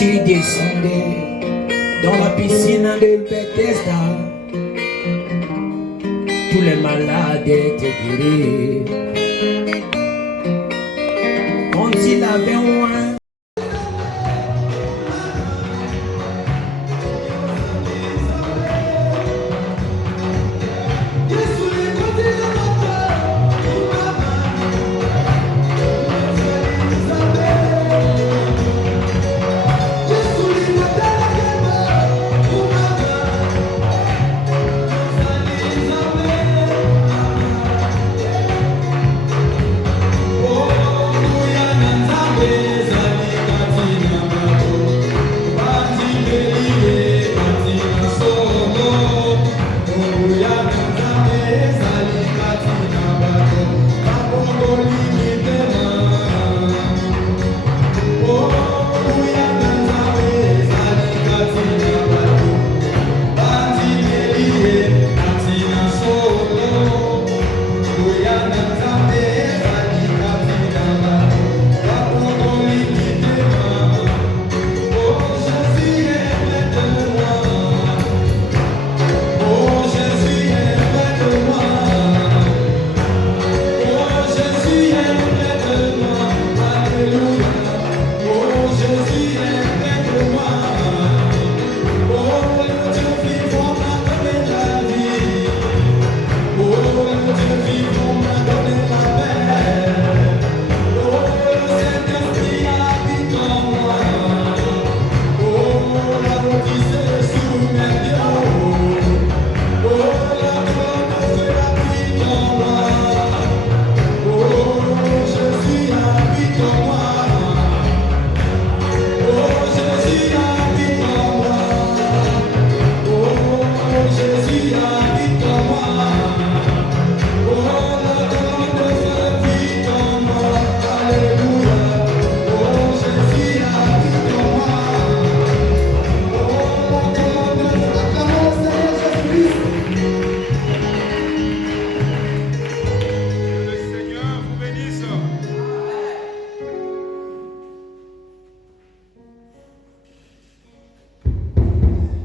s'il descendait dans la piscine de Bethesda, tous les malades étaient guéris. Quand il avait oint,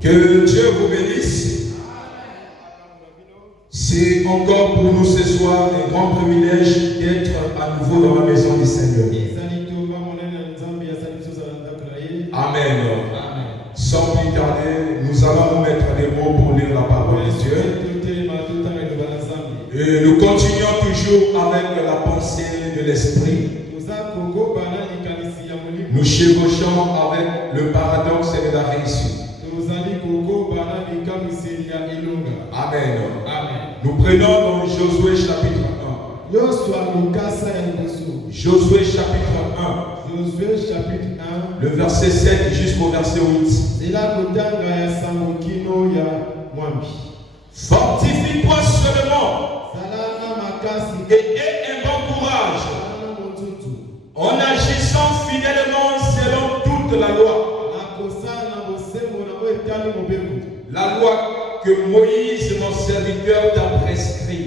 Que Dieu vous bénisse. C'est encore pour nous ce soir un grand privilège d'être à nouveau dans la maison du Seigneur. Amen. Sans plus tarder, nous allons nous mettre des mots pour lire la parole de Dieu. Et nous continuons toujours avec la pensée de l'esprit. Nous chevauchons avec le paradoxe de la réussite. Amen. Nous prenons dans Josué chapitre 1. Josué chapitre 1. Le verset 7 jusqu'au verset 8. Fortifie-toi seulement et aie un bon courage en agissant fidèlement selon toute la loi. La loi que Moïse, mon serviteur, t'a prescrit.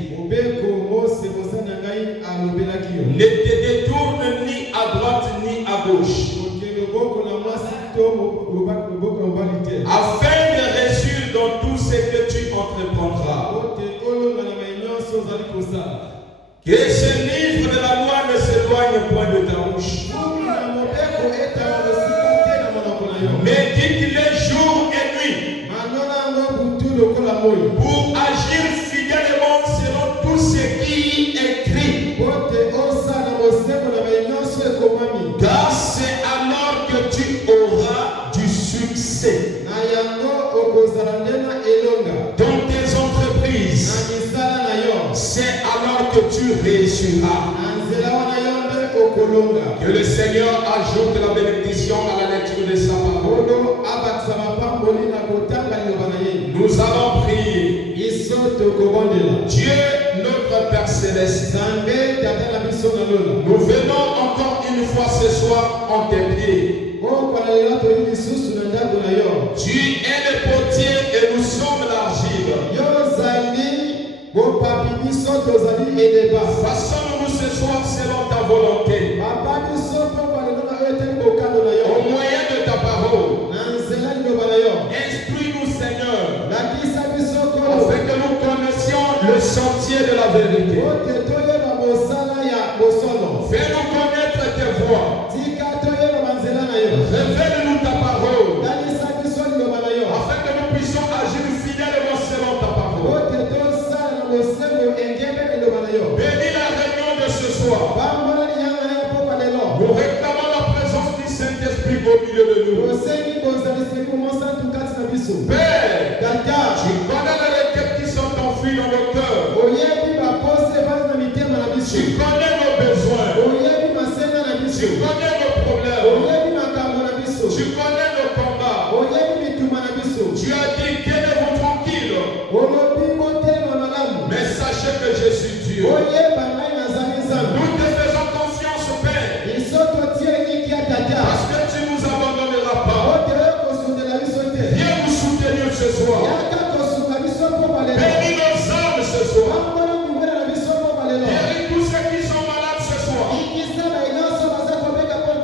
Ne te détourne ni à droite ni à gauche, afin de réussir dans tout ce que tu entreprendras. Que ce livre de la loi ne s'éloigne point de ta bouche. Médite-le jour et nuit, pour agir fidèlement selon tout ce qui est écrit. Car c'est alors que tu auras du succès dans tes entreprises. C'est alors que tu réussiras. Que le Seigneur ajoute la bénédiction à la lecture de sa parole. Nous allons prier. Dieu, notre Père Céleste, nous venons encore une fois ce soir en tes pieds. Tu es le potier et nous sommes l'argile. Façonne-nous ce soir selon ta volonté. Au moyen de ta parole. le sentier de la vérité. Fais-nous connaître tes voies. Révèle-nous ta parole. Afin que nous puissions agir fidèlement selon ta parole. Bénis la réunion de ce soir. Nous réclamons la présence du Saint-Esprit au milieu de nous. Père, tu connais les requêtes qui sont enfuies dans nos cœurs. Tu connais nos besoins. Tu connais nos problèmes. Tu connais nos combats. Tu as dit tenez-vous tranquille. Mais sachez que je suis Dieu. Nous te faisons confiance, Père. Parce que tu nous abandonneras pas. Viens nous soutenir ce soir. Bénis nos âmes ce soir. Guéris tous ceux qui sont malades ce soir.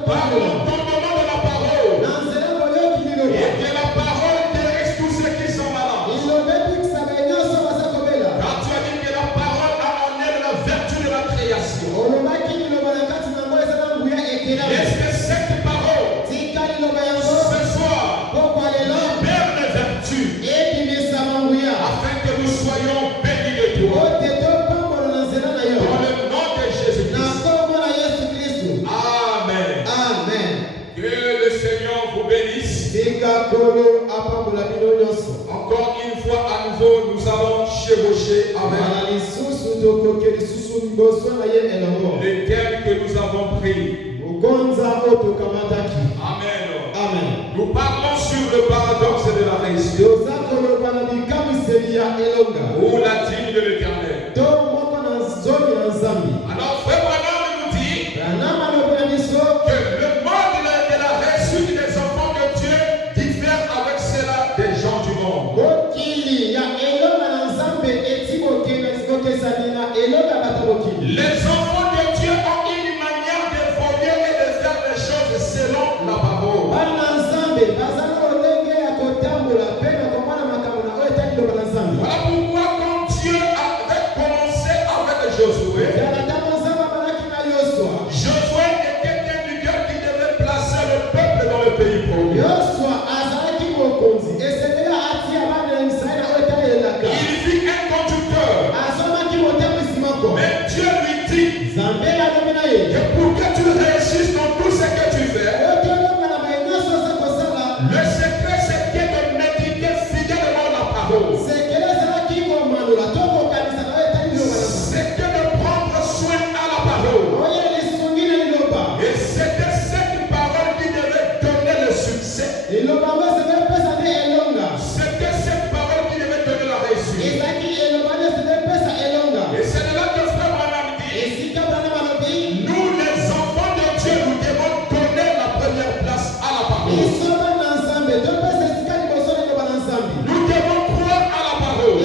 Parlons tendrement de la parole. Et que la parole guérisse tous ceux qui sont malades. Car tu as dit que la parole a en elle la vertu de la création. Est-ce que cette parole ce soir libère les vertus afin que nous soyons bénis de toi. Dans le nom de Jésus-Christ. Amen. Que le Seigneur vous bénisse. Encore une fois à nouveau, nous allons chevaucher avec le thème que nous avons pris. Amen. Nous parlons sur le paradoxe de la réussite ou la dîme de l'Éternel. Alors, frère Branham nous dit que le mode de la réussite des enfants de Dieu diffère avec cela des gens du monde. Les enfants de Dieu ont une manière d'évoluer et de faire les choses selon la parole. Voilà pourquoi quand Dieu avait commencé avec Josué, Josué était un leader qui devait placer le peuple dans le pays promis. Il vit un conducteur. Mais Dieu lui dit que pour que tu réussisses dans tout ce que tu fais, le secret c'est de méditer fidèlement la parole. C'est que de prendre soin à la parole. Et c'était cette parole qui devait donner le succès. C'était cette parole qui devait donner la réussite. Et c'est là que frère Branham dit, nous les enfants de Dieu, nous devons donner la première place à la parole. Nous devons croire à la parole.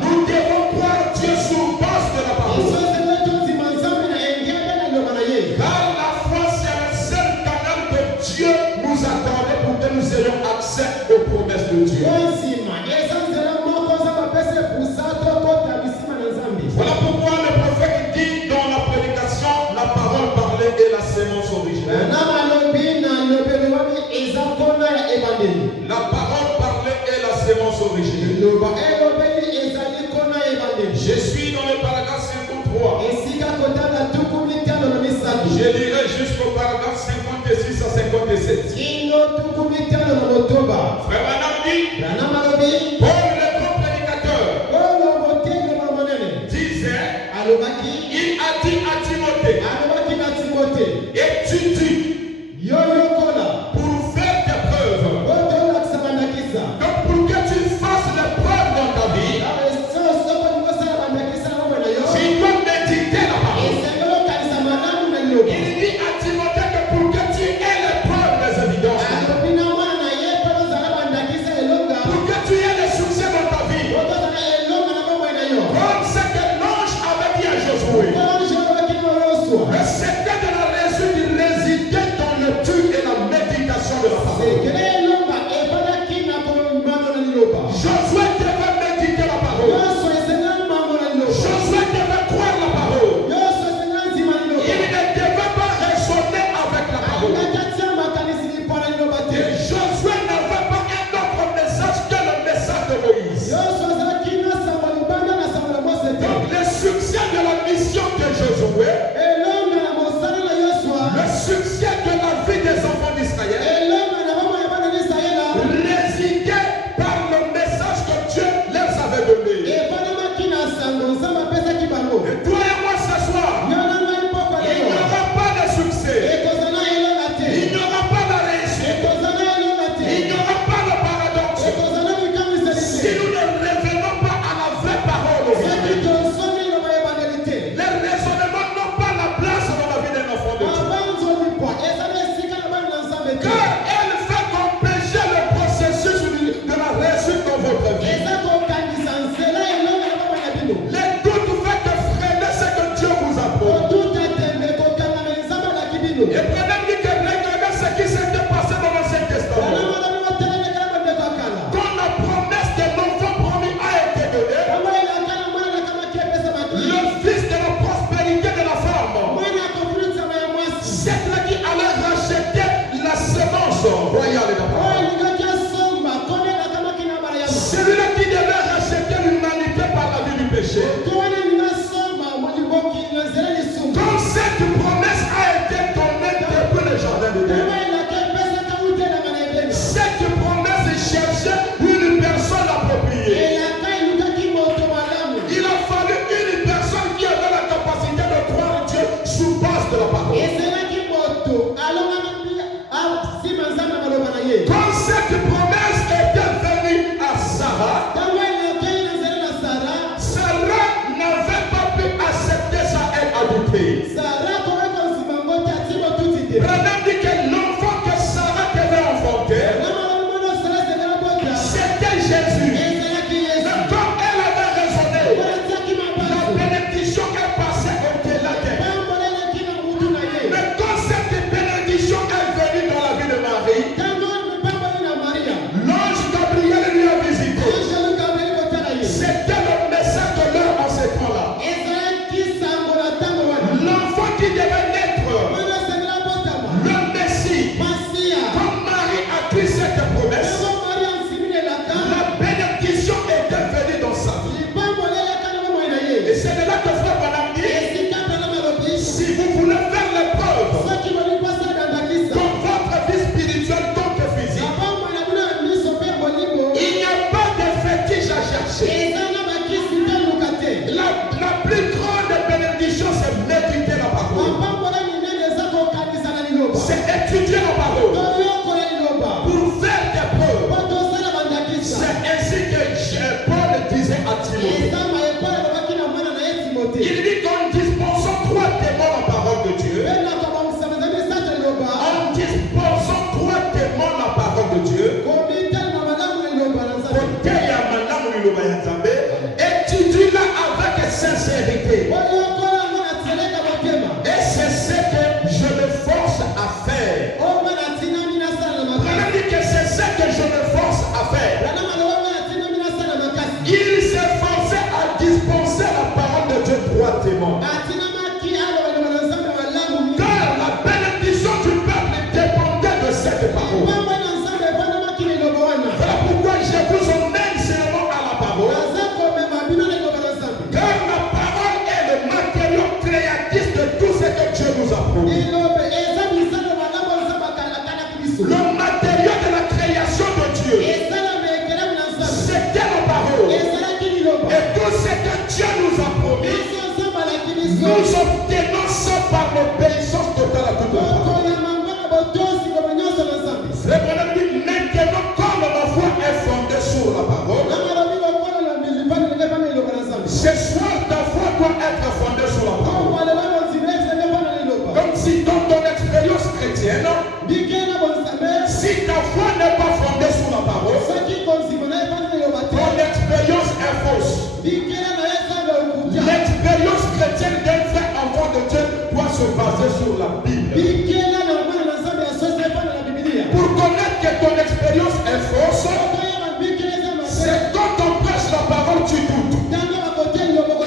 Nous devons croire Dieu sur base de la parole. Car la foi c'est le seul canal que Dieu nous a donné pour que nous ayons accès aux promesses de Dieu. Voilà pourquoi le prophète dit dans la prédication, la parole parlée est la sémence originelle. La parole parlée est la sémence originelle. Je suis dans le paragraphe 53. Je lirai jusqu'au paragraphe 56 à 57. Frère Branham dit, Paul le grand prédicateur disait, il a dit à Timothée, étudie pour faire tes preuves. Donc pour que tu fasses les preuves dans ta vie, tu dois méditer la parole. Il dit à Timothée que pour que tu aies les preuves des évidences, pour que tu aies le succès dans ta vie, comme ce que l'ange avait dit à Josué, Et toi et moi ce soir, il n'y aura pas de succès. Il n'y aura pas de réussite. Il n'y aura pas de paradoxe. Si nous ne revenons pas à la vraie parole, les raisonnements n'ont pas la place dans la vie d'un enfant de Dieu. Car elle fait empêcher le processus de la réussite dans votre vie. Les doutes fait que freiner ce que Dieu vous apporte. Et prenez dit que regardez ce qui s'était passé dans l'Ancien Testament. Quand la promesse de l'enfant promis a été donnée, le fils de la prospérité de la femme, c'est là qui allait racheter la semence royale de la parole. Celui-là qui devait racheter l'humanité par la vie du péché. Quand cette promesse a été donnée depuis le jardin de Dieu, cette promesse cherchait une personne appropriée. Il a fallu une personne qui avait la capacité de croire Dieu sous base de la parole. Quand cette promesse était venue à Sarah, Sarah n'avait pas pu accepter ça et adopter. Branham dit que l'enfant que Sarah devait enfanter, c'était Jésus. Mais comme elle avait raisonné, la bénédiction est passée au-delà d'elle. Mais quand cette bénédiction est venue dans la vie de Marie, l'ange Gabriel lui a visité. C'était le message de l'heure en ce temps-là. L'enfant qui devait naître, le Messie, quand Marie a pris cette promesse, la bénédiction était venue dans sa vie. Et c'est de là que frère Branham dit, si vous voulez faire l'épreuve dans votre vie spirituelle comme que physique, il n'y a pas de fétiche à chercher. La plus grande bénédiction, c'est méditer la parole. C'est étudier la parole. Pour faire des preuves. C'est ainsi que Paul disait à Timothée. Il dit qu'en dispensant 3 témoins la parole de Dieu, en dispensant 3 témoins la parole de Dieu, étudie-la avec sincérité. Et c'est ce que je me force à faire. Branham dit que c'est ce que je me force à faire. Il s'est forcé à dispenser la parole de Dieu 3 témoins. Car la bénédiction du peuple dépendait de cette parole. Voilà pourquoi je vous emmène seulement à la parole. Car la parole est le matériau créatif de tout ce que Dieu nous a promis. Le matériau de la création de Dieu, c'était la parole. Et tout ce que Dieu nous a promis, nous obtenons ça par l'obéissance totale à toute la parole. Le bonhomme dit maintenant, comme ma foi est fondée sur la parole, ce soir ta foi doit être fondée sur la parole. Comme si dans ton expérience chrétienne, si ta foi n'est pas fondée sur la parole, ton expérience est fausse. L'expérience chrétienne d'un vrai enfant de Dieu doit se baser sur la Bible. Pour connaître que ton expérience est fausse, c'est quand on prêche la parole, tu doutes.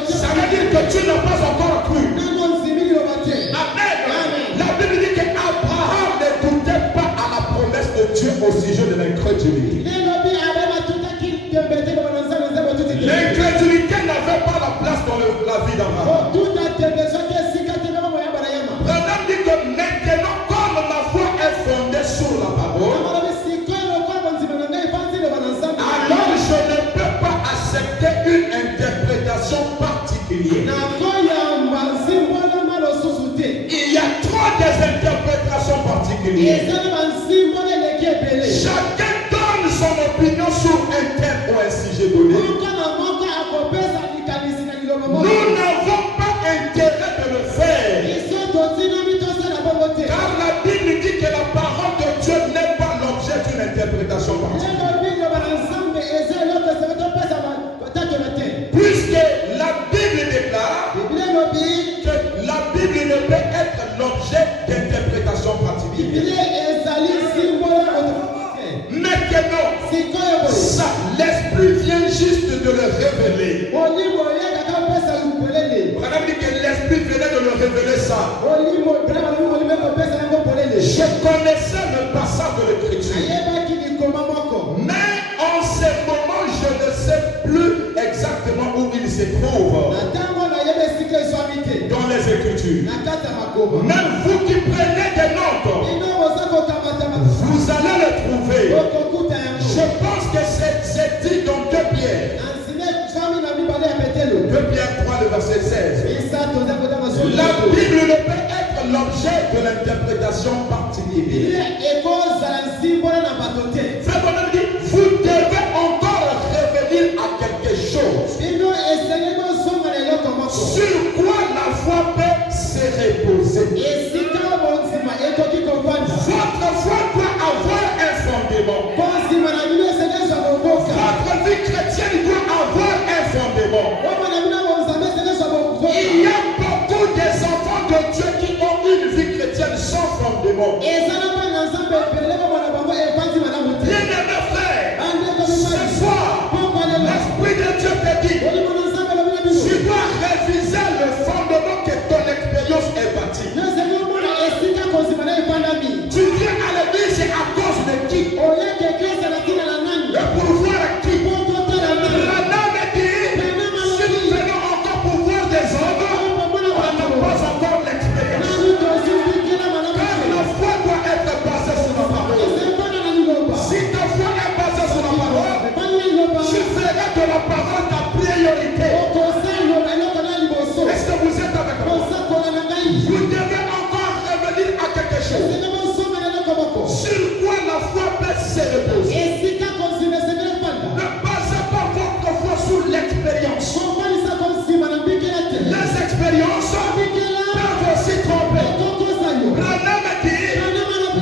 Ça veut dire que tu n'as pas encore cru. Amen. La Bible dit qu'Abraham ne doutait pas à la promesse de Dieu au sujet de l'incrédulité. L'incrédulité n'avait pas la place dans la vie d'Abraham. Branham dit que maintenant, comme ma foi est fondée sur la parole, alors je ne peux pas accepter une interprétation particulière. opinion. Chacun donne son opinion sur un thème ou un sujet donné. Nous n'avons pas intérêt de le faire. Car la Bible dit que la parole de Dieu n'est pas l'objet d'une interprétation particulière. Puisque la Bible déclare que la Bible ne peut être l'objet d'interprétation particulière. Maintenant, ça, l'Esprit vient juste de le révéler. Madame dit que l'Esprit venait de le révéler ça. Je connaissais le passage de l'Écriture. Mais en ce moment, je ne sais plus exactement où il se trouve dans les Écritures. Même vous qui prenez des notes, vous allez le trouver. Je pense que c'est dit dans 2 Pierre. 2 Pierre 3, le verset 16. La Bible ne peut être l'objet de l'interprétation particulière. Vous devez encore revenir à quelque chose. Sur quoi la foi peut se reposer. Votre foi doit avoir un fondement. Votre vie chrétienne doit avoir un fondement. Il y a beaucoup des enfants de Dieu qui ont une vie chrétienne sans fondement. Bien-aimé frère, ce soir, l'Esprit de Dieu te dit, tu dois réviser le fondement que ton expérience est bâtie. Tu viens à l'église à cause de qui? Et pour voir qui? Rana me dit, si nous venons encore pour voir des hommes, on n'a pas encore l'expérience. Car la foi doit être basée sur la parole. Si ta foi est basée sur la parole, tu feras de la parole ta priorité. Est-ce que vous êtes avec moi? Vous devez encore revenir à quelque chose. Sur quoi la foi peut se reposer. Ne basez pas votre foi sur l'expérience. Les expériences peuvent aussi tromper. Branham dit,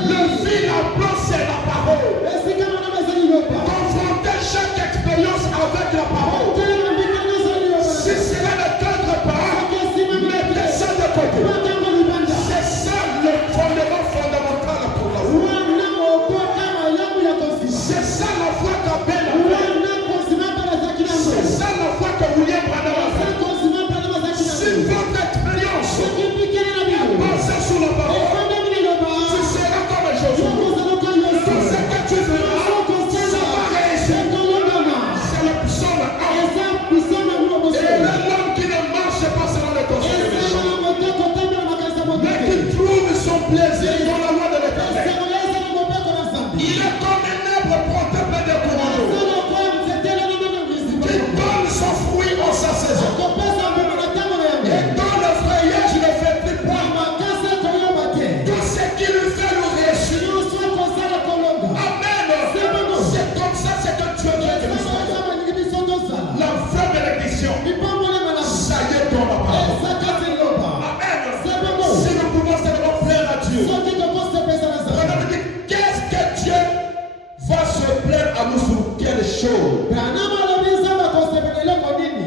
le fil à blanc c'est la parole. Confrontez chaque expérience avec la parole. Si cela ne cadre pas, mettez ça de côté. C'est ça le fondement fondamental pour la foi. C'est ça la foi qu'appelle la foi. C'est ça la foi que William Branham a fait. Si votre expérience est basée sur la parole, tu seras comme Josué. Tout ce que tu feras, ça va réussir. C'est le psaume 1. Et l'homme qui ne marche pas selon les conseils des méchants, mais qui trouve son plaisir dans la loi de l'Éternel. Il est comme un arbre protégé des courants d'eau, qui donne son fruit en sa saison. Et dans le feuillage ne fait plus point. Tout ce qui lui fait le réussir. Amen. C'est comme ça, c'est que Dieu veut que nous soyons. La fin de l'édition, ça y est dans la parole. Amen. Si nous pouvons seulement plaire à Dieu. Regardez, qu'est-ce que Dieu va se plaire à nous sur quelle chose?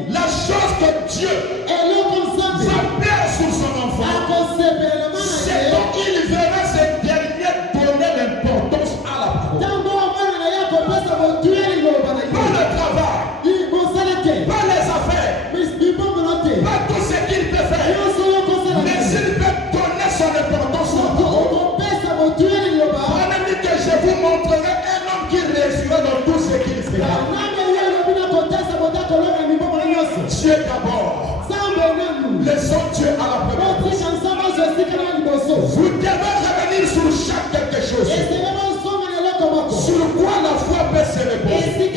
La chose que Dieu va plaire sur son enfant, c'est donc il verra ce dernier donner l'importance à la parole. Pas le travail, pas les affaires, pas tout ce qu'il peut faire, mais s'il peut donner son importance à la parole. Prenez que je vous montrerai un homme qui réussira dans tout ce qu'il fera. Dieu d'abord. Laissons Dieu à la première place. Vous devez revenir sur chaque quelque chose. Sur quoi la foi peut se reposer.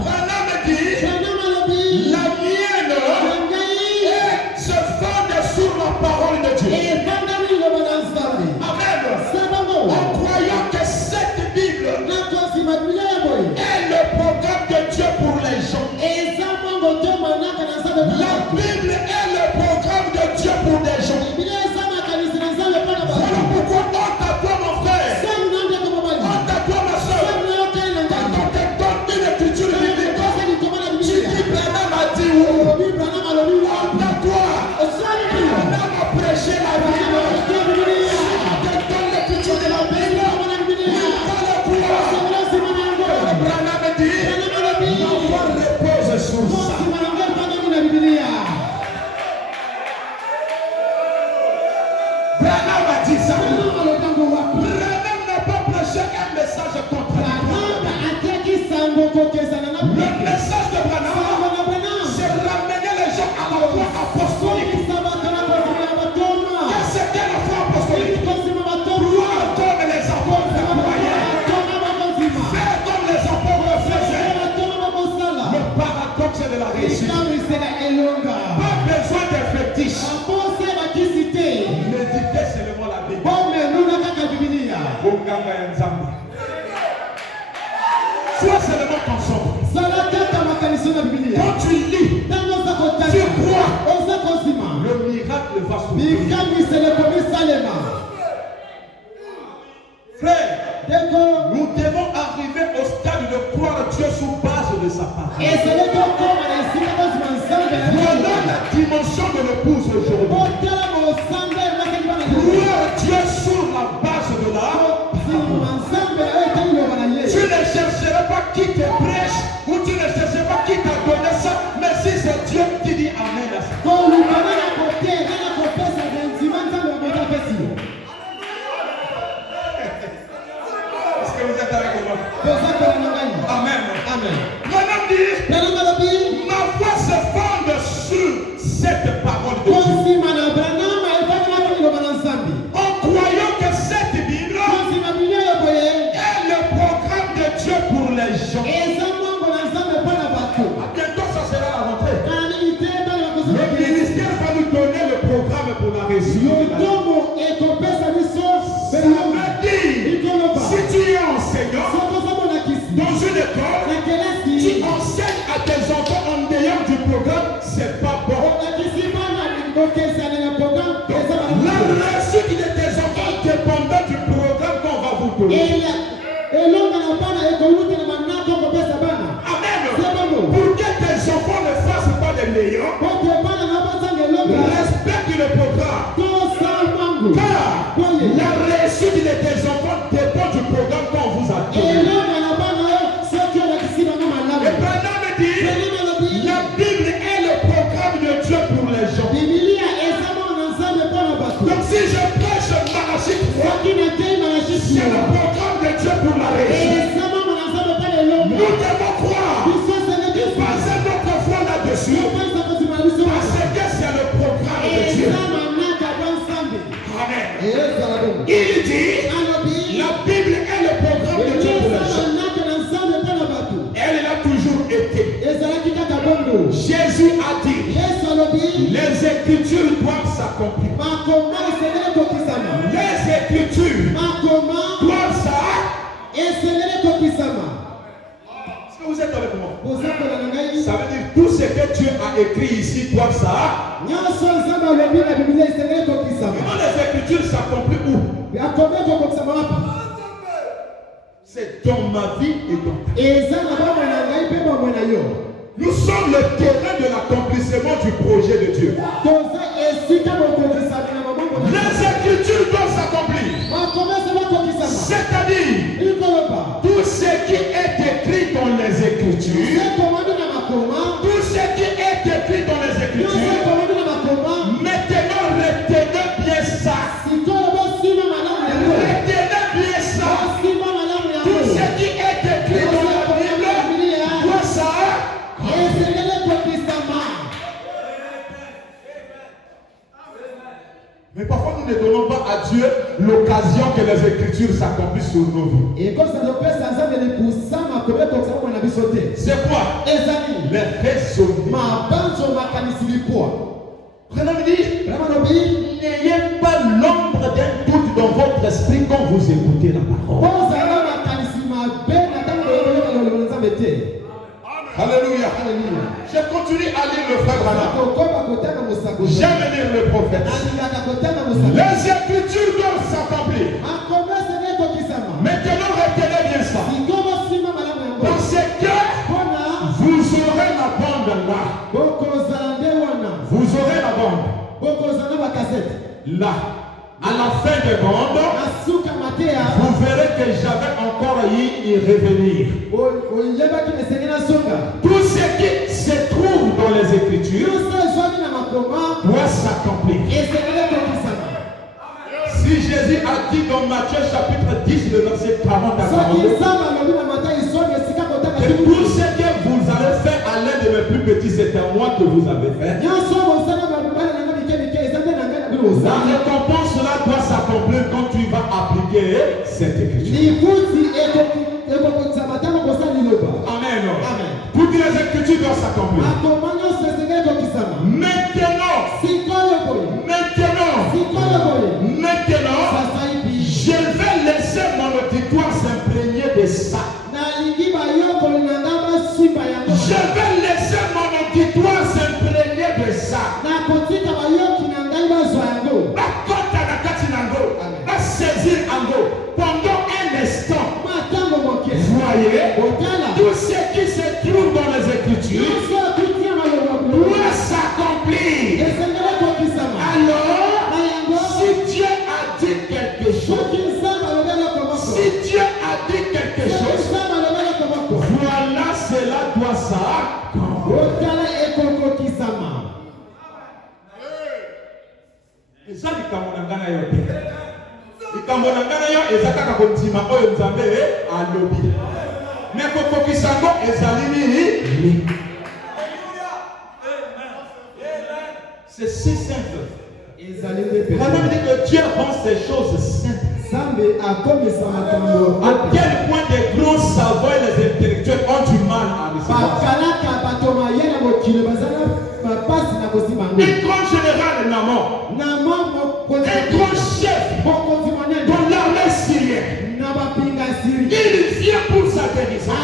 Branham dit, la mienne se fonde sur la parole de Dieu. Amen. Bible est le programme de Dieu pour des gens. Voilà pourquoi honte à toi mon frère, honte à toi ma soeur, quand on te donne une écriture biblique, tu dis Branham a dit où? Honte à toi, Branham a prêché la Bible. On te donne l'écriture de la Bible, Branham dit, l'enfant repose sur ça. Branham a dit ça. Branham n'a pas prêché un message contradictoire. Le message de Branham, c'est ramener les gens à la foi apostolique. Qu'est-ce qu'est la foi apostolique? Croire comme les apôtres croyaient. Faire comme les apôtres faisaient. Le paradoxe de la réussite. Pas besoin de fétiche. Méditez seulement la Bible. Sois seulement conscient. Quand tu lis, tu crois, le miracle va s'ouvrir. Frère, nous devons arriver au stade de croire Dieu sous base de sa parole. Voilà la dimension de l'épouse aujourd'hui. Croire Dieu sur la base de la tu ne chercheras pas qui te prêche ou tu ne chercheras pas qui t'a donné ça, mais si c'est Dieu qui dit Amen à ça. Est-ce que vous êtes avec moi? Amen. Amen. Madame dit, ma foi se fonde sur cette parole de Dieu. En croyant que cette Bible est le programme de Dieu pour les gens. Bientôt ça sera la rentrée. Le ministère va nous donner le programme pour la résurrection. Ça veut dire, si tu es enseignant dans une école, tu enseignes à tes enfants en dehors du programme, c'est pas bon. La réussite de tes enfants dépendant du programme qu'on va vous donner. Amen. Pour que tes enfants ne fassent pas des meilleurs, respecte le programme. Car la réussite de tes enfants dépend du programme qu'on vous a donné. Et Branham dit, la Bible est le programme de Dieu pour les gens. Donc si je prêche Malachie 3, c'est le programme de Dieu pour la réussite. Nous devons croire, passer notre foi là-dessus, parce que c'est le programme de Dieu. Amen. Il dit, la Bible est le programme de Dieu pour les gens. Elle a toujours été. Jésus a dit, les Écritures doivent s'accomplir. Les Écritures doivent s'accomplir. Est-ce que vous êtes avec moi? Ça veut dire tout ce que Dieu a écrit ici doit s'accomplir. Comment les Écritures s'accomplissent où? C'est dans ma vie et dans ta vie. Nous sommes le terrain de l'accomplissement du projet de Dieu. Les Écritures doivent s'accomplir. C'est-à-dire, tout ce qui est écrit dans les Écritures, tout ce qui est écrit dans les Écritures, maintenant retenez bien ça. Retenez bien ça. Tout ce qui est écrit dans la Bible doit ça. Mais parfois nous ne donnons pas à Dieu l'occasion que les Écritures s'accomplissent sur nos vies. C'est quoi? Les raisonnements. Branham dit, n'ayez pas l'ombre d'un doute dans votre esprit quand vous écoutez la parole. Alléluia. Je continue à lire le frère Branham. J'aime lire le prophète. Les écritures doivent s'accomplir. Maintenant, retenez bien ça. Parce que vous aurez la bande là. Vous aurez la bande. Là. À la fin des bandes, vous verrez que j'avais encore y revenir. Tout ce qui se trouve dans les Écritures doit s'accomplir. Si Jésus a dit dans Matthieu chapitre 10, le verset 40 à 42, que tout ce que vous avez fait à l'un de mes plus petits, c'est à moi que vous avez fait. La récompense là doit s'accomplir quand tu vas appliquer cette écriture. Amen. Toutes les écritures doivent s'accomplir. Maintenant, je vais laisser mon auditoire s'imprégner de ça. Je vais laisser mon auditoire s'imprégner de ça. Pendant un instant, voyez, tout ce qui se trouve dans les Écritures doit s'accomplir. Alors, si Dieu a dit quelque chose, voilà, cela doit s'accomplir. C'est si simple. Madame dit que Dieu rend ces choses simples. À quel point les grands savants et les intellectuels ont du mal à recevoir. Un grand général Namon, un grand chef de l'armée syrienne, il vient pour sa guérison.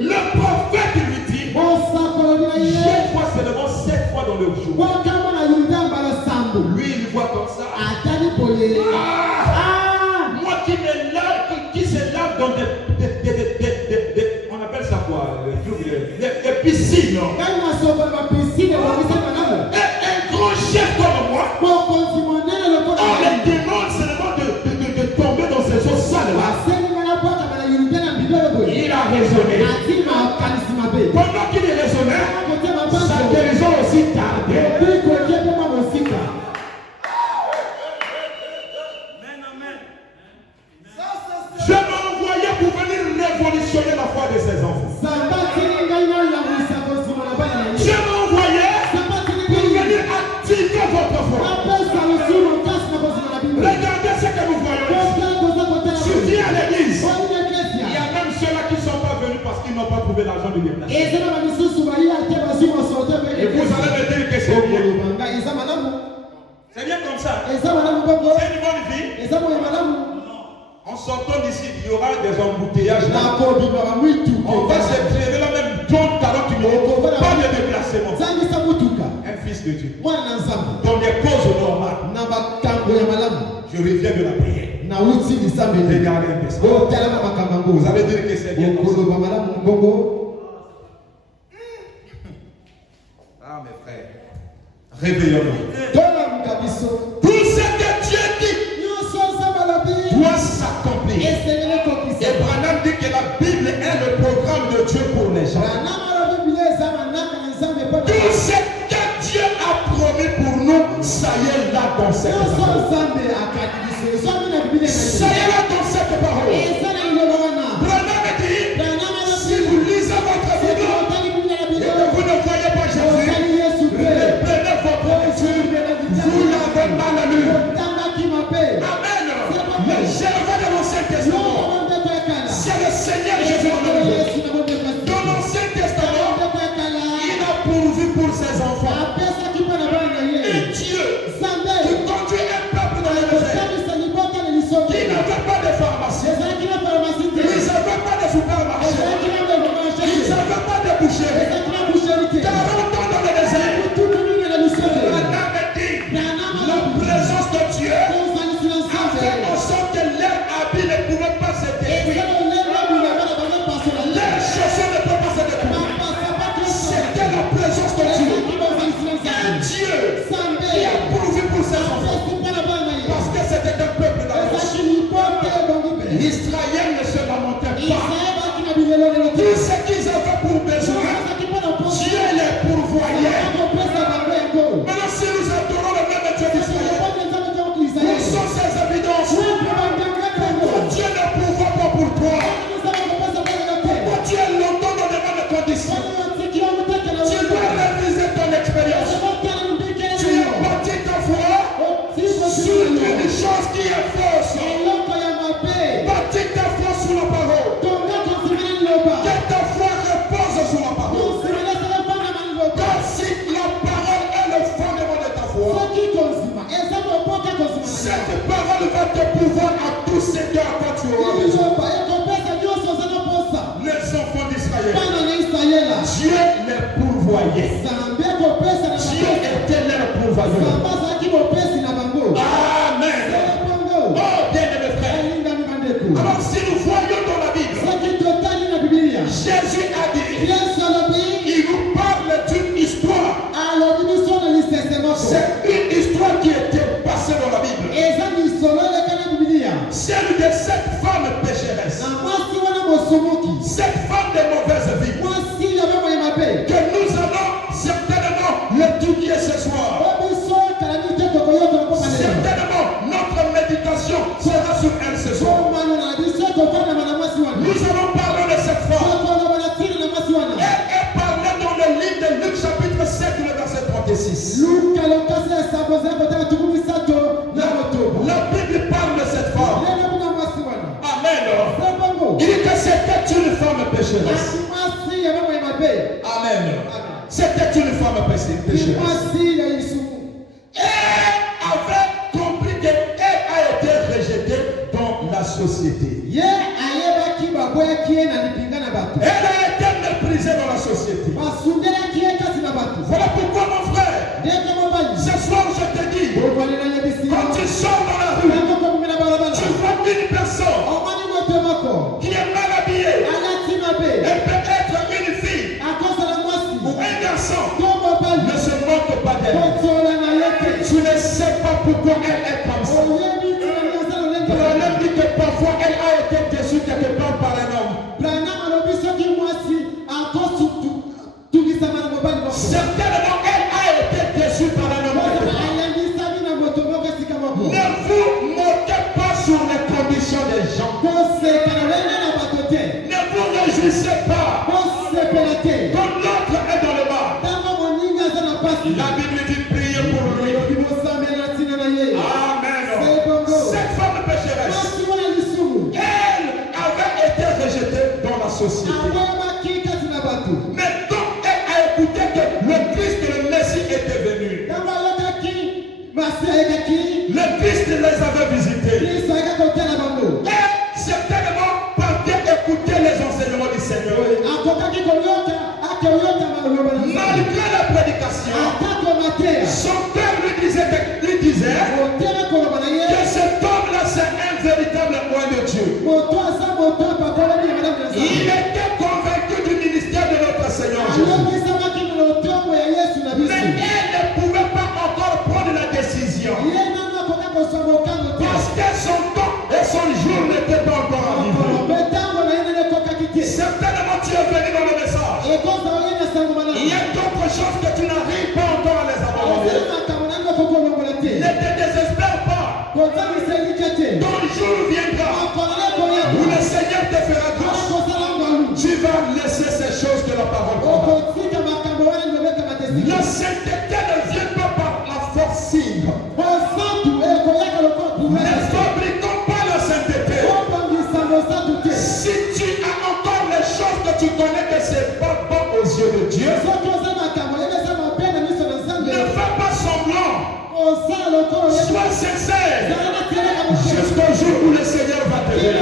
Le prophète lui dit, je vois seulement 7 fois dans le jour. Lui, il voit comme ça. Moi qui me lave, qui se lave dans des on appelle ça quoi? Des piscines. Un grand chef comme moi, on le demande seulement de tomber dans ces eaux sales là. Il a raisonné. Pendant qu'il est raisonné, sa guérison aussi tardait. Je m'ai envoyé pour venir révolutionner la foi de ses enfants. Je m'ai envoyé pour venir activer votre foi. Regardez ce que nous voyons. Tu viens à l'église. Il y a même ceux-là qui ne sont pas venus parce qu'ils n'ont pas trouvé l'argent de déplacer. Et vous allez me dire que c'est bien. C'est bien comme ça. C'est une bonne vie. En sortant d'ici, il y aura des embouteillages. On va se créer là même 30-40 minutes. Pas de déplacement. Un fils de Dieu. Dans des causes normales. Je reviens de la prière. Regardez un peu ça. Vous allez dire que c'est bien comme ça. Ah mes frères. Réveillons-nous. Tout ce que Dieu dit doit s'accomplir. Et Branham dit que la Bible est le programme de Dieu pour les gens. Tout ce que Dieu a promis pour nous, ça y est là dans cette parole. Ça y est là dans cette parole. Branham dit, si vous lisez votre Bible et que vous ne voyez pas Jésus, reprenez votre lecture, vous l'avez mal lu. Amen. Mais je vais dans l'Ancien Testament. C'est le Seigneur Jésus. Dans l'Ancien Testament, il a pourvu pour ses enfants. Et Dieu qui conduit un peuple dans les déserts, qui n'avait pas de pharmacie, ils n'avaient pas de supermarché, ils n'avaient pas de boucherie. 40 voyait. Maintenant, si nous adorons le même Dieu d'Israël, où sont ces évidences? Pourquoi Dieu ne pourvoit pas pour toi? Pourquoi tu es longtemps dans les mêmes conditions? Tu dois réviser ton expérience. Tu as bâti ta foi sur une chose qui est fausse. Bâti ta foi sur la parole. Que ta foi repose sur la parole. Car si la parole est le fondement de ta foi, cette parole va te pouvoir à tout ce que tu auras besoin. Les enfants d'Israël, Dieu les pourvoyait. Dieu était leur pourvoyeur. Amen. Oh, bien-aimés frères. Alors, si nous voyons dans la Bible, Jésus a dit, il nous parle d'une histoire. C'est une histoire qui était passée dans la Bible. Celle de cette femme pécheresse. Cette femme de mauvaise vie. Que nous allons certainement l'étudier ce soir. Certainement, notre méditation sera sur elle ce soir. Nous allons parler de cette femme. Elle est parlée dans le livre de Luc chapitre 7, le verset 36. La Bible parle de cette femme. Amen. Il dit que c'était une femme pécheresse. Amen. C'était une femme pécheresse. Elle avait compris qu'elle a été rejetée dans la société. Elle a été méprisée dans la société. Voilà pourquoi mon frère, ce soir je te dis, quand tu sors dans la rue, tu vois une personne qui est mal habillée. Elle peut être une fille ou un garçon. Ne se moque pas d'elle. Tu ne sais pas pourquoi elle est comme ça. Branham dit que parfois elle a été déçue quelque part par un homme. Certainement elle a été déçue par un homme. Ne vous moquez pas sur les conditions des gens. Ne vous réjouissez pas quand l'autre est dans le mal. La Bible dit prier pour lui. Amen. Cette femme pécheresse, elle avait été rejetée dans la société. Mais quand elle a écouté que le Christ, le Messie était venu, le Christ les avait visités. Et certainement partait écouter les enseignements du Seigneur. Malgré la prédication, son père lui disait que cet homme-là c'est un véritable roi de Dieu. Il était convaincu du ministère de notre Seigneur Jésus. Mais elle ne pouvait pas encore prendre la décision. Parce que son temps et son jour n'étaient pas encore arrivés. Certainement tu es venu dans le message. Il y a d'autres choses que tu n'arrives pas encore à les abandonner. Ne te désespère pas. Ton jour viendra où le Seigneur te fera grâce. Tu vas laisser ces choses que la parole commande. La sainteté ne vient pas par la forcing. Ne fabriquons pas la sainteté. Si tu as encore les choses que tu connais que c'est pas bon aux yeux de Dieu, ne fais pas semblant. Sois sincère jusqu'au jour où le Seigneur va te dire.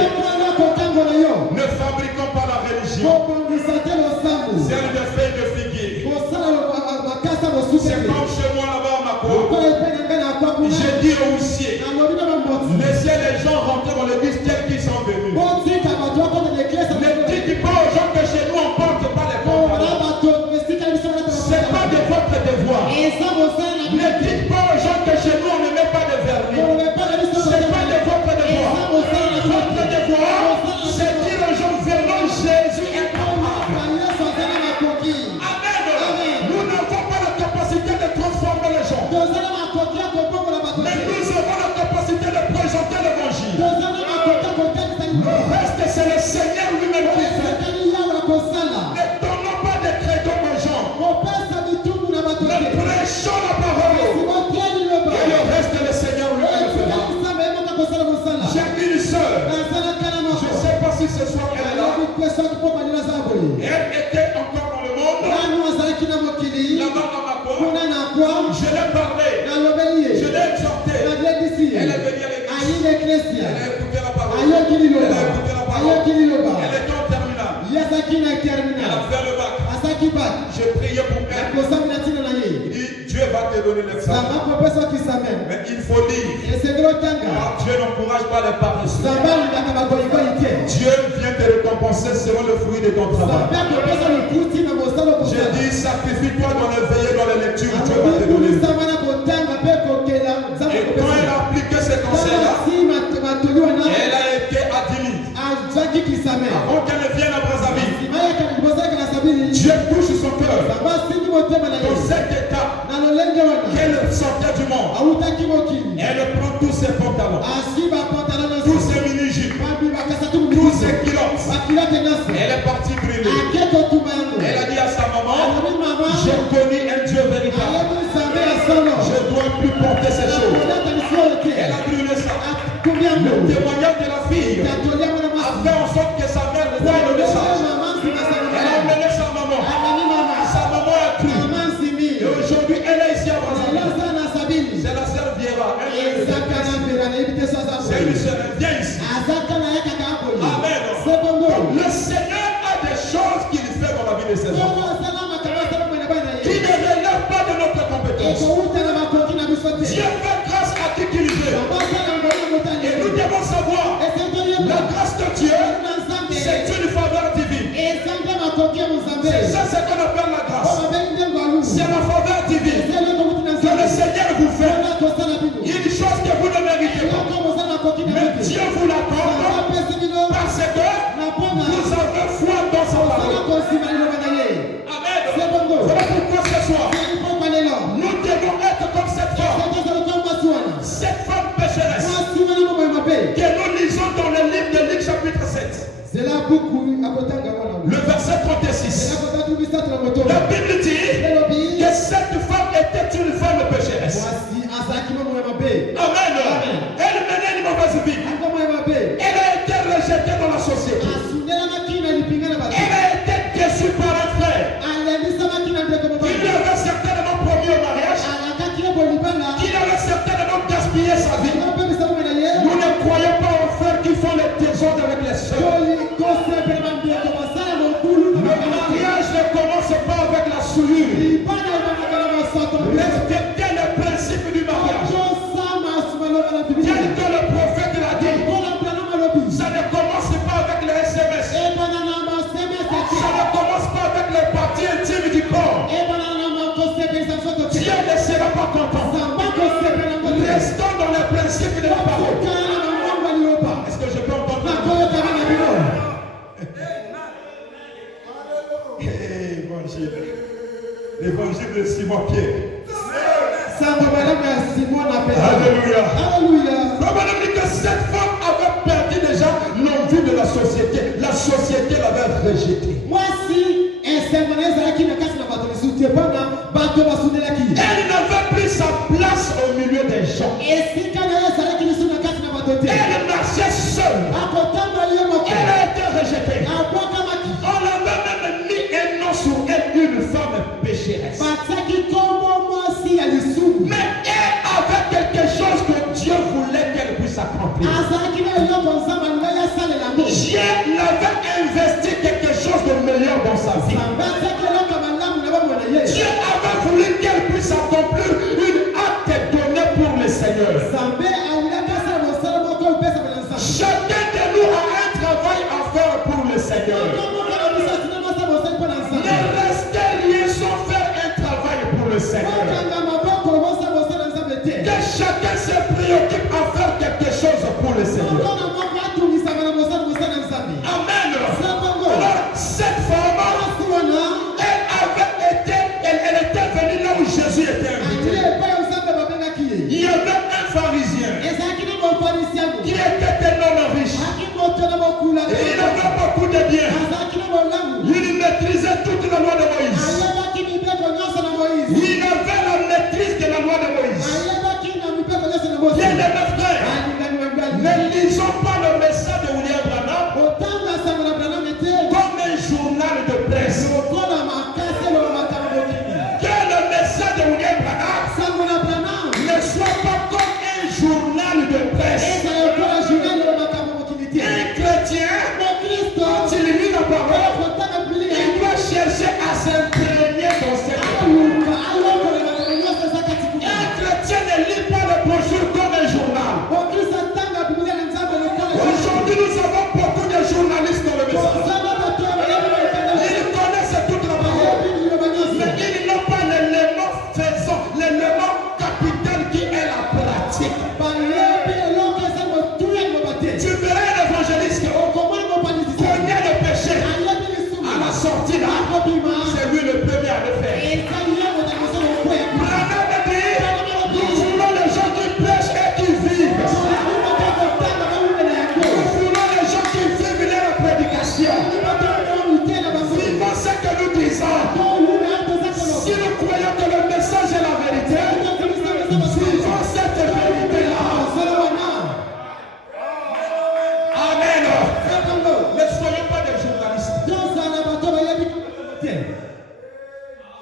Ne fabriquons pas la religion. C'est une feuille de figuier. C'est comme chez moi là-bas à ma cour. J'ai dit au huissier, laissez les gens rentrer dans l'église tels qu'ils sont venus. Ne dites pas aux gens que chez nous on ne porte pas les pantalons. C'est pas de votre devoir. Ne dites pas aux gens que chez nous on ne met pas de vernis. C'est pas de votre devoir. Votre devoir, c'est dire aux gens vraiment Jésus est capable. Amen. Nous n'avons pas Nous prêchons la parole. Et le reste, le Seigneur lui-même fera. J'ai une sœur. Je ne sais pas si ce soir elle est là. Elle était encore dans le monde. Là-bas à Mako. Je l'ai parlé. Je l'ai exhorté. Elle est venue à l'église. Elle a écouté la parole. Elle a écouté la parole. Elle est en terminale. Elle a fait le bac. J'ai prié pour elle. Il dit, Dieu va te donner l'examen. Mais il faut dire, Dieu n'encourage pas les paresseux. Dieu vient te récompenser selon le fruit de ton travail. J'ai dit, sacrifie-toi dans le veillée, dans les lectures, Dieu va te donner. Et quand elle a appliqué ces conseils-là, elle a été adilite. Avant qu'elle ne vienne à Brazzaville, Dieu touche son cœur. Dans cet état qu'elle sortait du monde, elle prend tous ses pantalons, tous ses mini-jupes, tous ses culottes. Elle est partie brûler. Elle a dit à sa maman, j'ai connu un Dieu véritable. Je ne dois plus porter ces choses. Elle a brûlé ça. Le témoignage de la fille a fait en sorte que sa mère voie le message. Elle a emmené sa maman. Sa maman a cru. Et aujourd'hui, elle est ici à Brazzaville. C'est la sœur Viera. C'est une sœur. Elle vient ici. Amen. Le Seigneur a des choses qu'il fait dans la vie de ses enfants qui ne relèvent pas de notre compétence. Dieu fait grâce à qui qu'il veut. Et nous devons savoir la grâce de Dieu, c'est une faveur divine. C'est ça ce qu'on appelle la grâce. C'est la faveur divine que le Seigneur vous fait. Une chose que vous ne méritez pas. Mais Dieu vous l'accorde parce que vous avez foi dans sa parole. Amen. Voilà pourquoi ce soir, nous devons être comme cette femme. Cette femme pécheresse que nous lisons dans le livre de Luc chapitre 7. Le verset 36. La Bible dit que cette femme était une femme pécheresse. Amen. Elle menait une mauvaise vie. Elle a été rejetée dans la société. Elle a été déçue par un frère. Il lui avait certainement promis au mariage. Il avait certainement gaspillé sa vie. Nous ne croyons pas aux frères qui font les désordres avec les sœurs. Le mariage ne commence pas avec la souillure. Respectez le principe du mariage. Tel que le prophète l'a dit. Ça ne commence pas avec les SMS. Ça ne commence pas avec les parties intimes du corps. Dieu ne sera pas content. Restons dans le principe de la parole. Est-ce que je peux entendre? Évangile. L'évangile de Simon-Pierre. Alléluia. La Bible dit que cette femme avait perdu déjà l'envie de la société. La société l'avait rejetée. Elle n'avait plus sa place au milieu des gens. Elle marchait seule. Elle a été rejetée. On avait même mis un nom sur elle, une femme pécheresse. Mais elle avait quelque chose que Dieu voulait qu'elle puisse accomplir. Dieu l'avait investi quelque chose de meilleur dans sa vie. Dieu avait voulu qu'elle puisse Il avait la maîtrise de la loi de Moïse. Bien les frères, ne lisons pas le message de William Branham comme un journal de presse. Que le message de William Branham ne soit pas comme un journal de presse. Un chrétien, quand il lit la parole, il doit chercher à s'imprégner dans cette parole. Un chrétien ne lit pas le brochure comme un journal. Aujourd'hui, nous avons beaucoup de journalistes dans le message. Ils connaissent toute la parole, mais ils n'ont pas l'élément faisant, l'élément capital qui est la pratique. Tu verras un évangéliste combien de péchés à la sortie là, c'est lui le premier à le faire. Branham a dit, nous voulons les gens qui prêchent et qui vivent. Nous voulons les gens qui vivent leur prédication. Vivons ce que nous disons. Si nous croyons que le message est la vérité, vivons cette vérité-là. Amen. Ne soyons pas des journalistes,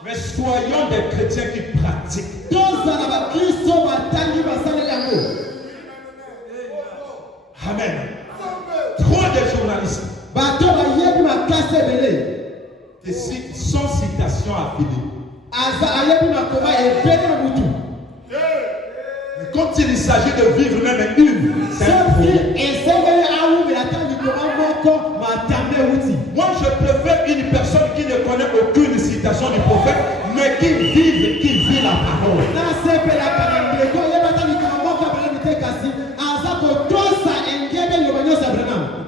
mais soyons des chrétiens qui pratiquent. Amen. Trop de journalistes. Sans citation affiliée. Mais quand il s'agit de vivre même une, c'est un problème. Moi, je préfère une personne qui ne connaît aucune citation du prophète, mais qui vit la parole.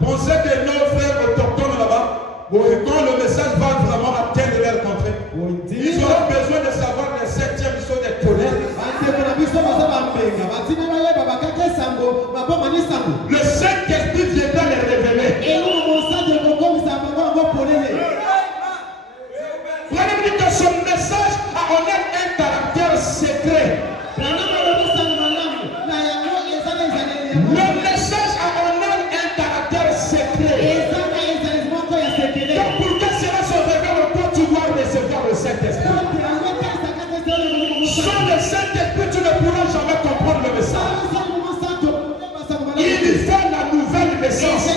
Pensez que nos frères autochtones là-bas, quand le message va vraiment atteindre leur contrée, ils auront besoin de savoir les 7e sont des tonnerres. Le Saint-Esprit viendra les révéler. Branham dit que son message a en elle un caractère secret. Le message a en elle un caractère secret. Donc pourquoi cela se révèle quand tu dois recevoir le Saint-Esprit? Sans le Saint-Esprit, tu ne pourras jamais comprendre le message. Il fait la nouvelle naissance.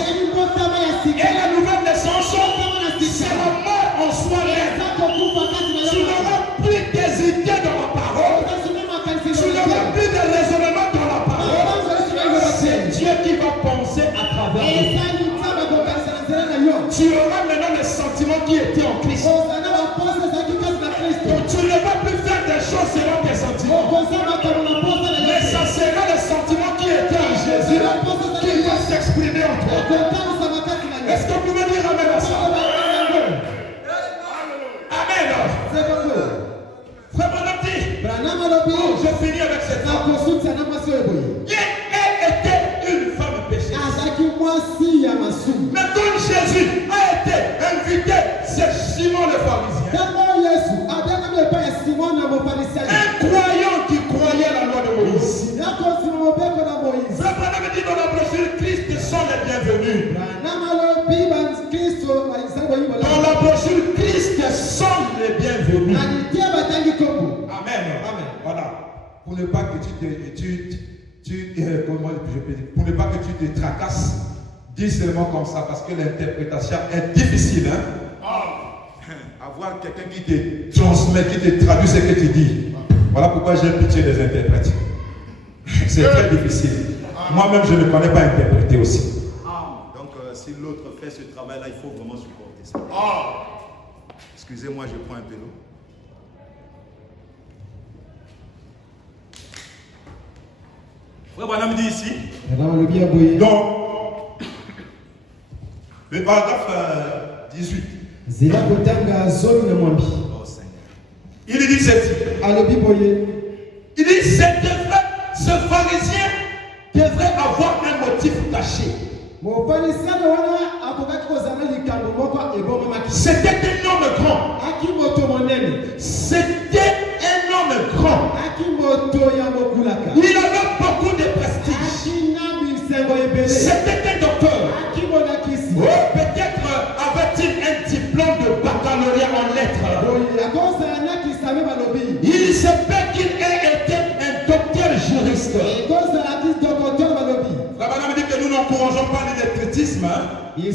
Et la nouvelle naissance, c'est la mort en soi-même. Tu n'auras plus des idées dans la parole. Tu n'auras plus de raisonnement dans la parole. C'est Dieu qui va penser à travers toi. Tu auras maintenant les sentiments qui étaient en Christ. Donc tu ne vas plus faire des choses selon tes sentiments. Mais ça sera les sentiments qui étaient en Jésus qui vont s'exprimer en toi. Est-ce que vous pouvez dire amen à ça? Amen. Frère Branham dit, je finis avec cette femme. Elle était une femme pécheresse. Mais quand Jésus a été invité, c'est Simon le pharisien. Un croyant qui croyait la loi de Moïse. Frère Branham dit dans la brochure, Christ sont les bienvenus. Dans la brochure, Christ sont les bienvenus. Amen. Voilà. Pour ne pas que pour ne pas que tu te tracasses, dis seulement comme ça parce que l'interprétation est difficile. Avoir quelqu'un qui te transmet, qui te traduit ce que tu dis. Voilà pourquoi j'ai pitié des interprètes. C'est très difficile. Moi-même, je ne connais pas interpréter aussi. Donc, si l'autre fait ce travail-là, il faut vraiment supporter ça. Excusez-moi, je prends un peu d'eau. Frère Branham dit ici. Donc, le paragraphe 18. Oh Seigneur. Il dit ceci. Il dit ce pharisien devrait avoir un motif caché. C'était un homme grand. C'était un se peut qu'il ait été un docteur juriste. La madame dit que nous n'encourageons pas l'électricisme. Hein? Donc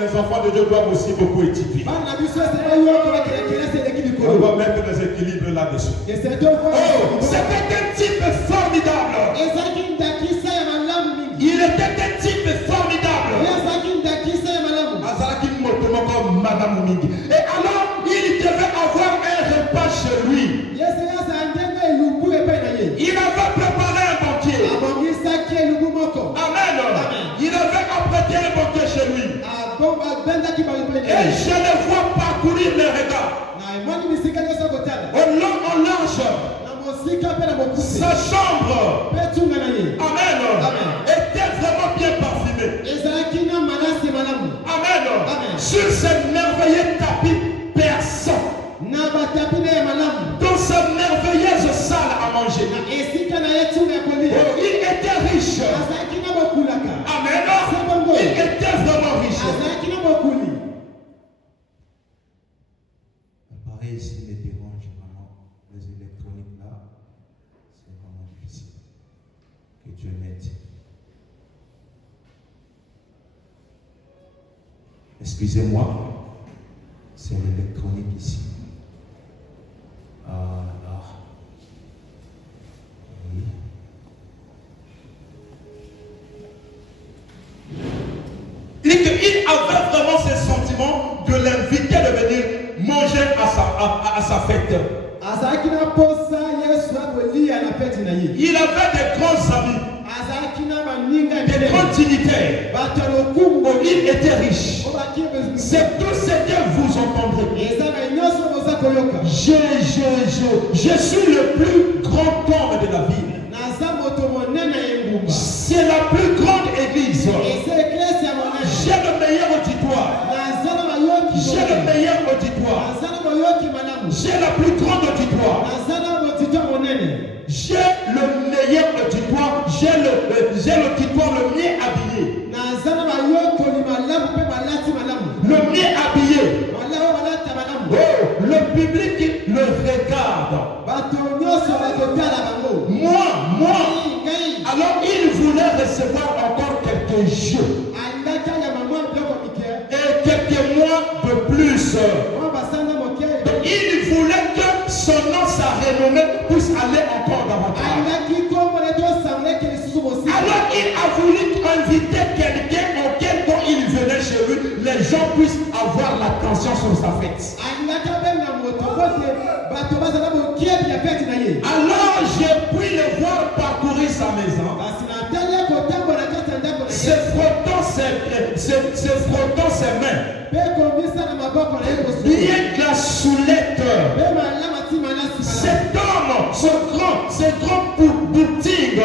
les enfants de Dieu doivent aussi beaucoup étudier. On doit mettre des équilibres là-dessus. Oh, c'était un type formidable. Il était un type formidable. Et alors, il devait avoir un repas chez lui. Il avait préparé un banquier. Amen. Il avait apprêté un banquier chez lui. Et je le vois parcourir les regards. Au long, en large. Sa chambre. Amen. Était vraiment bien parfumée. Amen. Sur ce merveilleux tapis perçant. Dans sa merveilleuse salle à manger. Il était riche. Amen. Il était vraiment riche. L'appareil ici me dérange vraiment. Les électroniques là, c'est vraiment difficile. Que Dieu m'aide. Excusez-moi, c'est l'électronique ici. Oui. Il avait vraiment ce sentiment de l'inviter de venir manger à sa fête. Il avait des grands amis, des grands dignitaires. Il était riche. C'est tout ce que vous entendrez. Je suis le plus grand homme de la ville. C'est la plus grande église. J'ai le meilleur auditoire. J'ai le meilleur auditoire. J'ai la plus grande auditoire. J'ai le meilleur auditoire. J'ai l'auditoire le mieux habillé. Le mieux habillé. Oh, le public le regarde. Moi. Alors il voulait recevoir encore quelques jeux. Et quelques mois de plus. Donc il voulait que son nom, sa renommée, puisse aller encore davantage. Alors il a voulu inviter quelqu'un auquel quand il venait chez lui, les gens puissent avoir l'attention sur sa fête. Alors j'ai pu le voir parcourir sa maison. Se frottant ses mains. Bien que la soulette. Cet homme, ce grand boutique.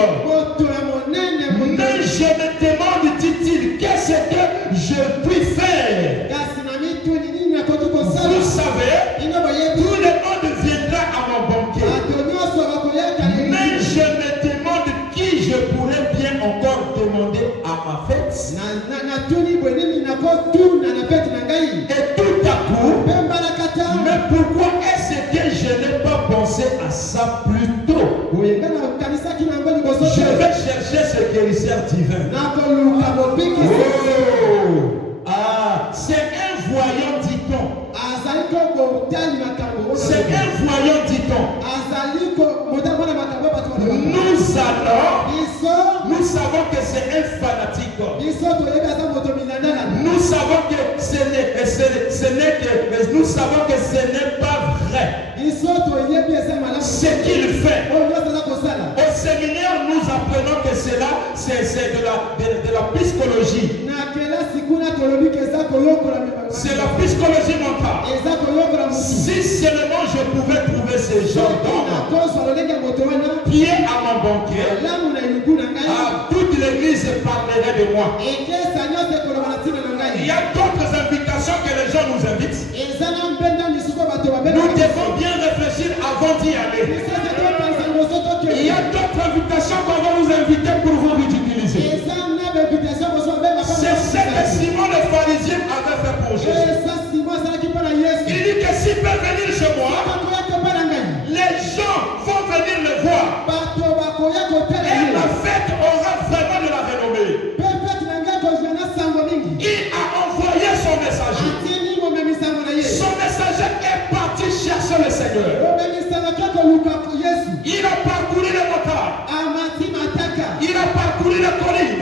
Mais je me demande, dit-il, qu'est-ce que je puis faire? Vous savez, tout le monde viendra à mon banquet. Mais je me demande qui je pourrais bien encore demander à ma fête. Et tout à coup, mais pourquoi est-ce que je n'ai pas pensé à ça plus tôt? Je vais chercher ce guérisseur divin. C'est un voyant, dit-on. C'est un voyant, dit-on. Nous savons que c'est un fanatique. Nous savons que ce n'est pas vrai. Ce qu'il fait. Au séminaire, nous apprenons que c'est de la psychologie. C'est la psychologie mentale. Si seulement je pouvais trouver ces gens qui est à mon banquier, toute l'église parlerait de moi. Il y a d'autres invitations que les gens nous invitent. Nous devons bien réfléchir avant d'y aller. Il y a d'autres invitations qu'on va nous inviter pour vous ridiculiser. C'est ce que Simon le pharisien avait fait pour Jésus. Il dit que s'il peut venir chez moi, Il a parcouru les montagnes. Il a parcouru les collines.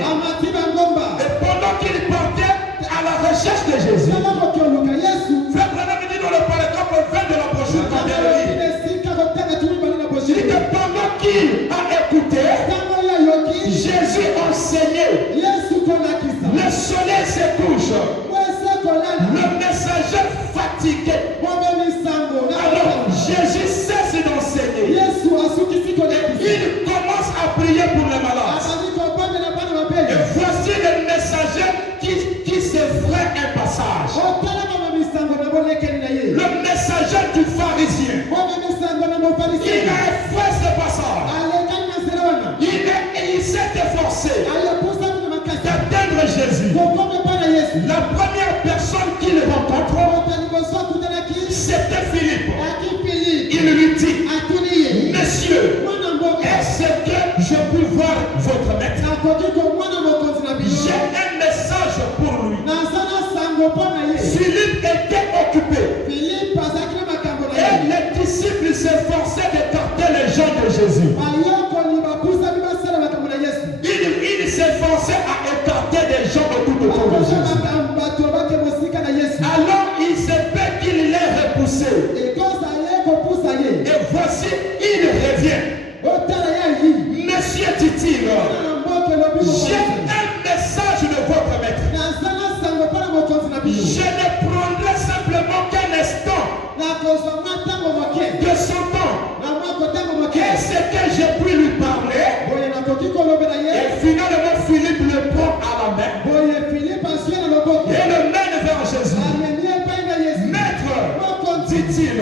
Et pendant qu'il partait à la recherche de Jésus, Frère Branham dit dans le paragraphe 20 de la brochure qu'on vient de lire, il dit que pendant qu'il a écouté, Jésus enseignait. Le soleil se couche. Le messager fatigué. Alors Jésus cesse d'enseigner. Il commence à prier pour les malades. Et voici le messager qui se ferait un passage. Le messager du pharisien. Il a fait ce passage. Il s'est efforcé d'atteindre Jésus. La première personne qu'il rencontre, c'était Philippe. Il lui dit, Monsieur, est-ce que je peux voir votre maître? J'ai un message pour lui. Philippe était occupé. Et les disciples s'efforçaient d'écarter les gens de Jésus. Il s'efforçait à écarter des gens autour de Jésus. Alors il se fait qu'il les repoussé. Et voici, il revient. Monsieur dit-il, j'ai un message de votre maître. Je ne prendrai simplement qu'un instant de son temps. Est-ce que je puis lui parler? Et finalement, Philippe le prend à la main et le mène vers Jésus. Maître, dit-il,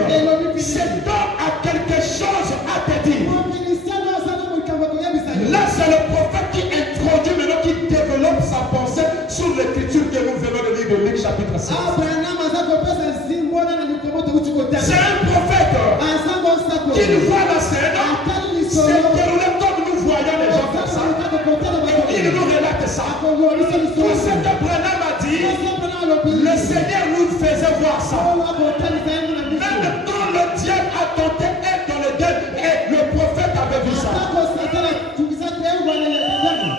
cet homme a quelque chose à te dire. Là, c'est le prophète qui introduit maintenant, qui développe sa pensée sur l'écriture que nous venons de lire de Luc chapitre 6. C'est un prophète qui voit la scène, c'est déroulé comme nous voyons les gens faire ça. Et il nous relate ça. Tout ce que Branham a dit, le Seigneur nous faisait voir ça. Même quand le diable a tenté d'être dans le deuil, et le prophète avait vu ça.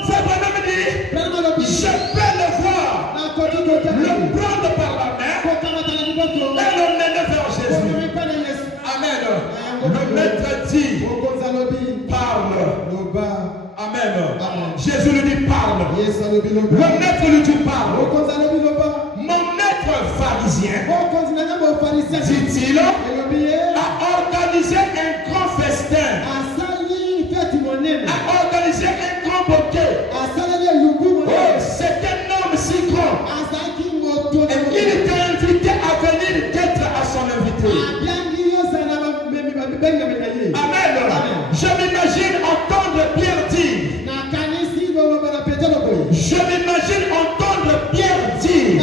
C'est Branham dit, je peux le voir, le prendre par la main et le mener vers Jésus. Amen. Le maître dit, parle. Amen. Jésus lui dit, parle. Le maître lui dit, parle. Mon maître pharisien, dit-il, a organisé un grand festin, a organisé un grand bouquet. Oh, c'est un homme si grand. Et il était invité à venir d'être à son invité. Amen. Je m'imagine entendre Pierre dire. Je m'imagine entendre Pierre dire.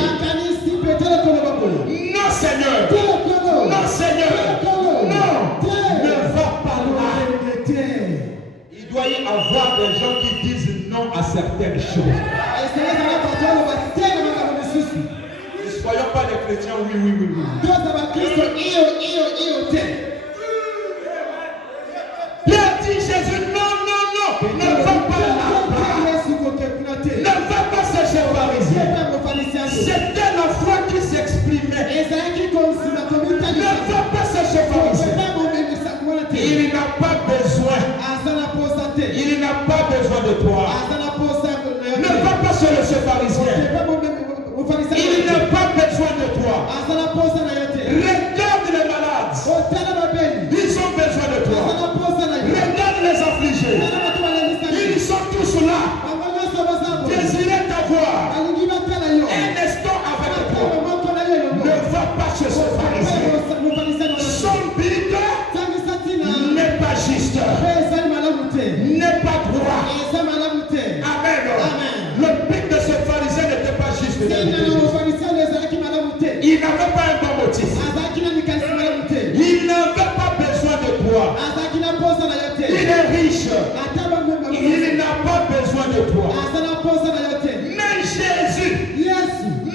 Non Seigneur. Non Seigneur. Non. Ne va pas là. Il doit y avoir des gens qui disent non à certaines choses. Ne soyons pas des chrétiens, oui. Pierre dit Jésus, non, ne va pas là-bas. Ne va pas chez les pharisiens. C'était la foi qui s'exprimait. Ne va pas chez les pharisiens. Il n'a pas besoin. Il n'a pas besoin de toi. Ne va pas chez les pharisiens. Il n'a pas besoin de toi. Regarde les malades. Ils ont besoin de toi. Regarde les affligés. Ils sont tous là. Désirez t'avoir un instant avec toi. Ne va pas chez ce pharisien. Son but n'est pas juste. N'est pas droit. Amen. Le but de ce pharisien n'était pas juste. Il n'avait pas un bon motif. Il n'avait pas besoin de toi. Il est riche. Il n'a pas besoin de toi.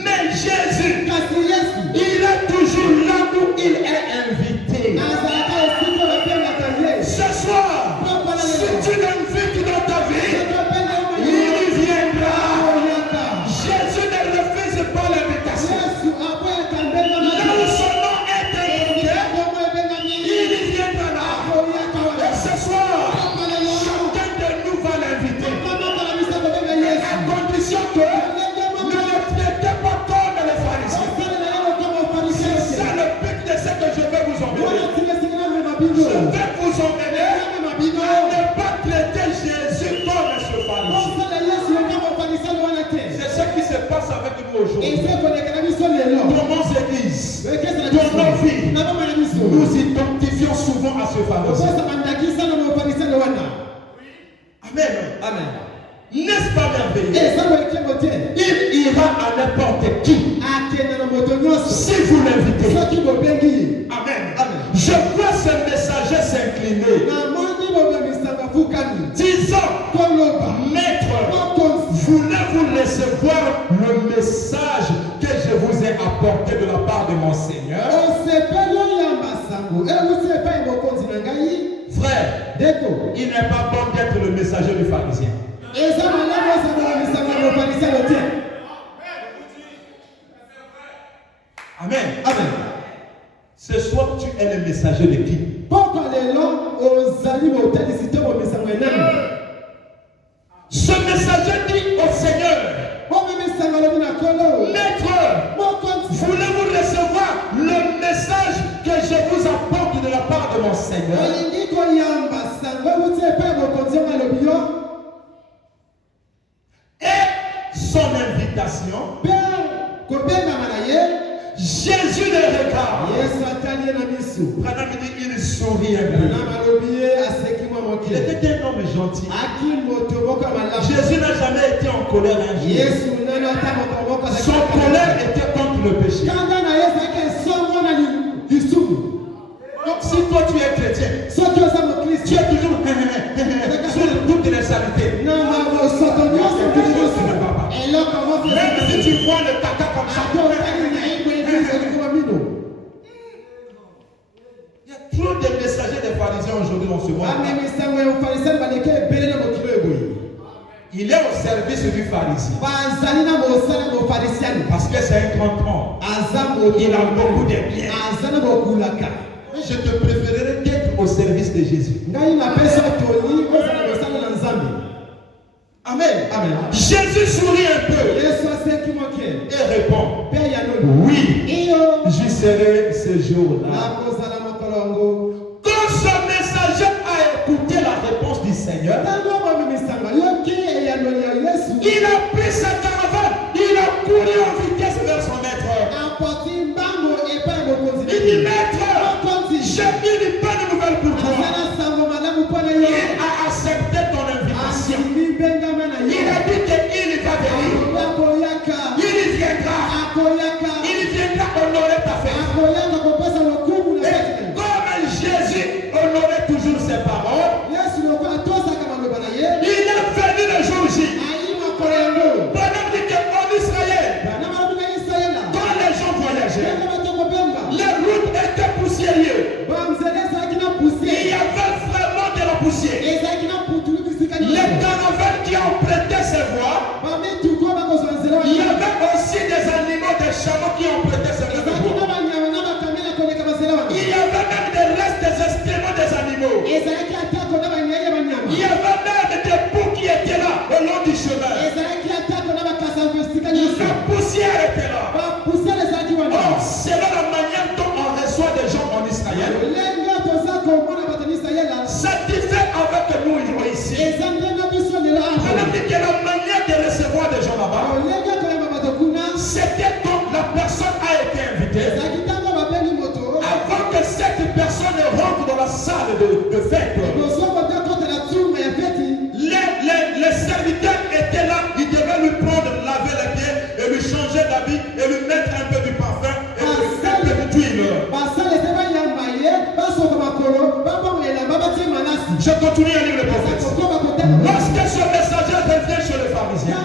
Mais Jésus, il est toujours là où il est invité. vais vous emmener à ne pas traiter Jésus comme ce pharisien. C'est ce qui se passe avec nous aujourd'hui. Dans nos églises, dans nos vies, nous identifions souvent à ce pharisien. Amen. Amen. N'est-ce pas merveilleux? Il ira à n'importe qui. Si vous l'invitez. Amen. Amen. Je vois ce messager s'incliner. Disant, Maître, voulez-vous recevoir le message que je vous ai apporté de la part de mon Seigneur? Frère, il n'est pas bon d'être le messager du pharisien. Amen. Amen. Ce soir, tu es le messager de qui? Ce messager dit au Seigneur, Maître, voulez-vous recevoir le message que je vous apporte de la part de mon Seigneur? Et son invitation, Jésus le regarde. Il sourit un peu. Il était un homme gentil. Jésus n'a jamais été en colère un jour. Son colère était contre le péché. Donc si toi tu es chrétien, tu es toujours sur toutes les saletés. Même si tu vois le caca comme ça, il y a trop de messagers des pharisiens aujourd'hui dans ce monde. Il est au service du pharisien. Parce que c'est un grand homme. Il a beaucoup de biens. Je te préférerais d'être au service de Jésus. Amen. Amen. Jésus sourit un peu et répond, oui, je serai ce jour-là. Quand ce messager a écouté la réponse du Seigneur, il a pris sa caravane, il a couru en vitesse vers son maître. Il dit, Maître, j'ai une bonne nouvelle pour toi. Il a accepté ton invitation. Il a dit qu'il va venir. Il viendra honorer ta fête. Et comme Jésus honorait toujours ses paroles, il est venu le jour J. Pendant qu'en Israël, quand les gens voyageaient, les routes étaient poussiéreuses. Il y avait vraiment de la poussière. Les caravanes qui ont prêté ses voies, il y avait aussi des animaux, des chameaux qui ont prêté ses voies. Il y avait même des restes des excréments des animaux. Il y avait même des poux qui étaient là au long du chemin. La poussière était là. Or, selon la manière dont on reçoit des gens en Israël, ça diffère avec nous ici. On dit que la manière de recevoir des gens là-bas, c'était quand la personne a été invitée. Avant que cette personne rentre dans la salle de fête, les serviteurs étaient là, ils devaient lui prendre, laver les pieds et lui changer d'habit et lui mettre un peu du parfum et un peu d'huile. Je continue à lire le prophète. Lorsque ce messager revient chez le pharisien,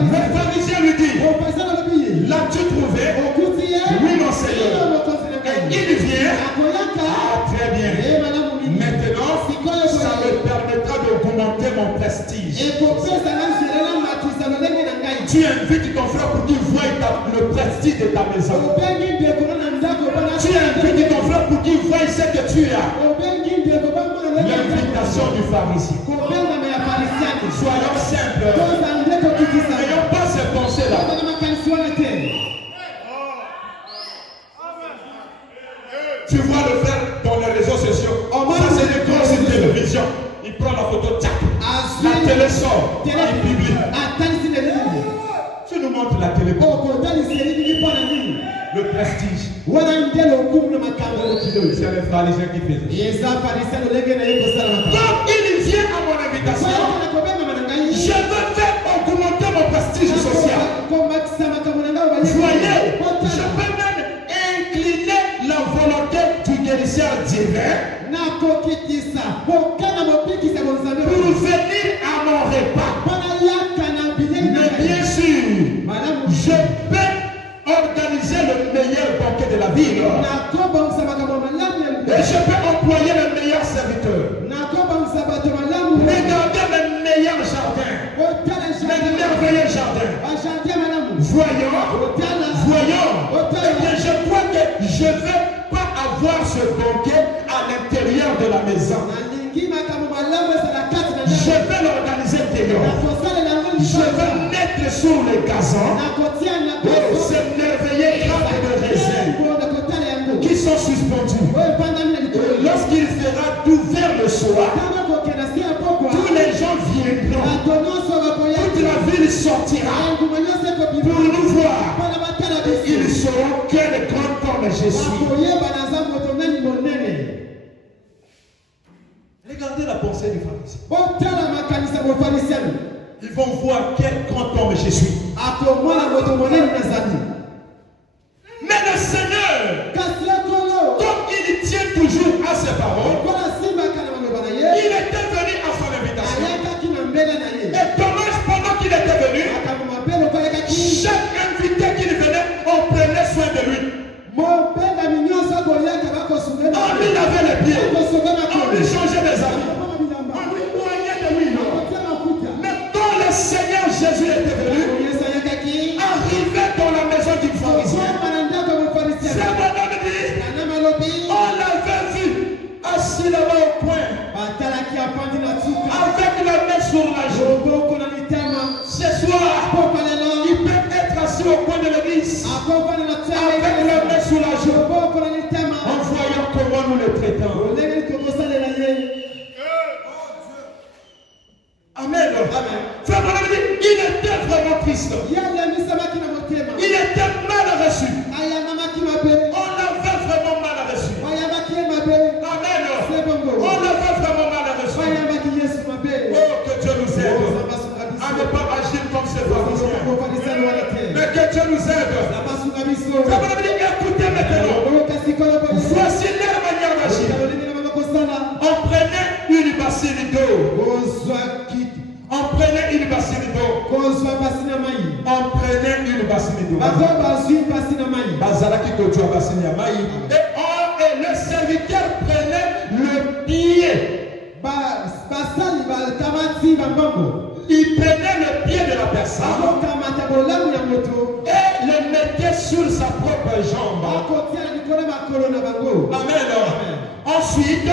le pharisien lui dit, l'as-tu trouvé? Oui, mon Seigneur. Et il vient. Ah, très bien. Maintenant, ça me permettra d'augmenter mon prestige. Tu invites ton frère pour qu'il voie le prestige de ta maison. Tu invites ton frère pour qu'il voie ce que tu as. L'invitation du pharisien. Soyons simples. N'ayons pas ces pensées-là. Tu vois le faire dans les pharisiens qui faisaient. Quand il vient à mon invitation, je veux faire augmenter mon prestige social. Voyez, je peux même incliner la volonté du guérisseur divin pour venir à mon repas. Mais bien sûr, je peux organiser le meilleur banquet de la ville. Et je peux employer le meilleur serviteur. Regardez le meilleur jardin. Le merveilleux jardin. Voyons. Eh bien, je crois que je ne vais pas avoir ce banquet à l'intérieur de la maison. Je vais l'organiser dehors. Je vais mettre sur le gazon ces merveilleux grappes de raisin qui sont suspendus. Lorsqu'il fera tout vers le soir, tous les gens viendront. Toute la ville sortira pour nous voir. Ils sauront quel grand homme je suis. Regardez la pensée du pharisien. Ils vont voir quel grand homme je suis. Mais le Seigneur, comme il tient toujours à ses paroles, il était venu à son invitation. Et dommage, pendant qu'il était venu, chaque invité qu'il venait, on prenait soin de lui. On lui lavait les pieds, on lui changeait les habits, on lui noyait de l'huile. Mais quand le Seigneur Jésus était venu, arrivé dans la maison du pharisien, c'est mon homme dit, on l'avait vu assis là-bas au coin, avec la main sur la joue. Ce soir, il peut être assis au coin de l'église, avec la main sur la joue, en voyant comment nous le traitons. Amen. Il était vraiment triste. Il était mal reçu. On l'avait vraiment mal reçu. Amen. On l'avait vraiment mal reçu. Oh, que Dieu nous aide à ne pas agir comme ces pharisiens. Mais que Dieu nous aide. Écoutez maintenant. Voici leur manière d'agir. On prenait une bassine d'eau. On prenait une bassine d'eau. Et le serviteur prenait le pied. Il prenait le pied de la personne et le mettait sur sa propre jambe. Amen. Ensuite,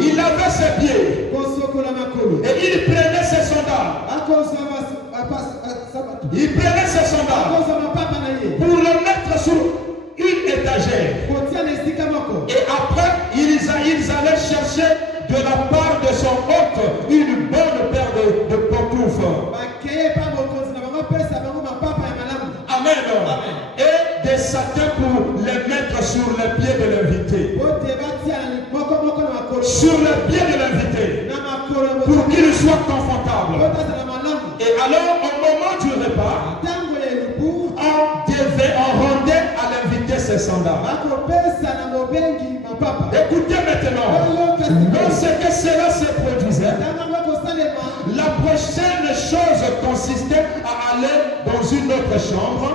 il avait ses pieds et il prenait ses sandales. Pour le mettre sur une étagère. Et après, ils allaient chercher de la part de son hôte une bonne paire de pantoufles. Amen. Et des satins pour les mettre sur les pieds de l'invité. Sur les pieds de l'invité. Pour qu'il soit confortable. Et alors, au moment du repas, on rendait à l'invité ses sandales. Écoutez maintenant, lorsque cela se produisait, la prochaine chose consistait à aller dans une autre chambre.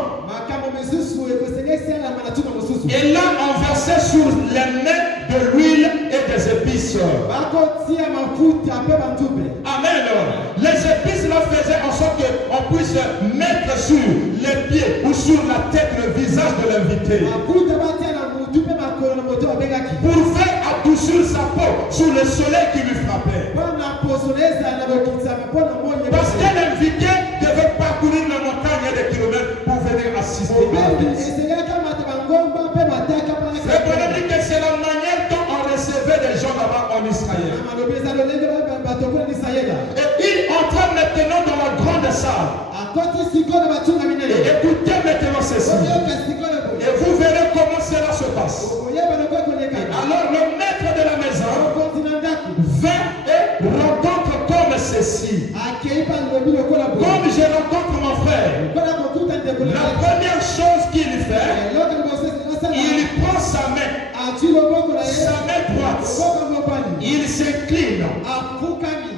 Et là, on versait sur les mains de l'huile et des épices. Amen. Les épices là faisaient en sorte qu'on puisse mettre sur les pieds ou sur la tête le visage de l'invité. Pour faire adoucir sa peau sous le soleil qui lui frappait. Parce que l'invité devait parcourir la montagne des kilomètres pour venir assister à la messe. C'est la manière dont on recevait des gens là-bas en Israël. Et il entra maintenant dans la grande salle. Et écoutez maintenant ceci. Et vous verrez comment cela se passe. Alors l'homme droite, il s'incline.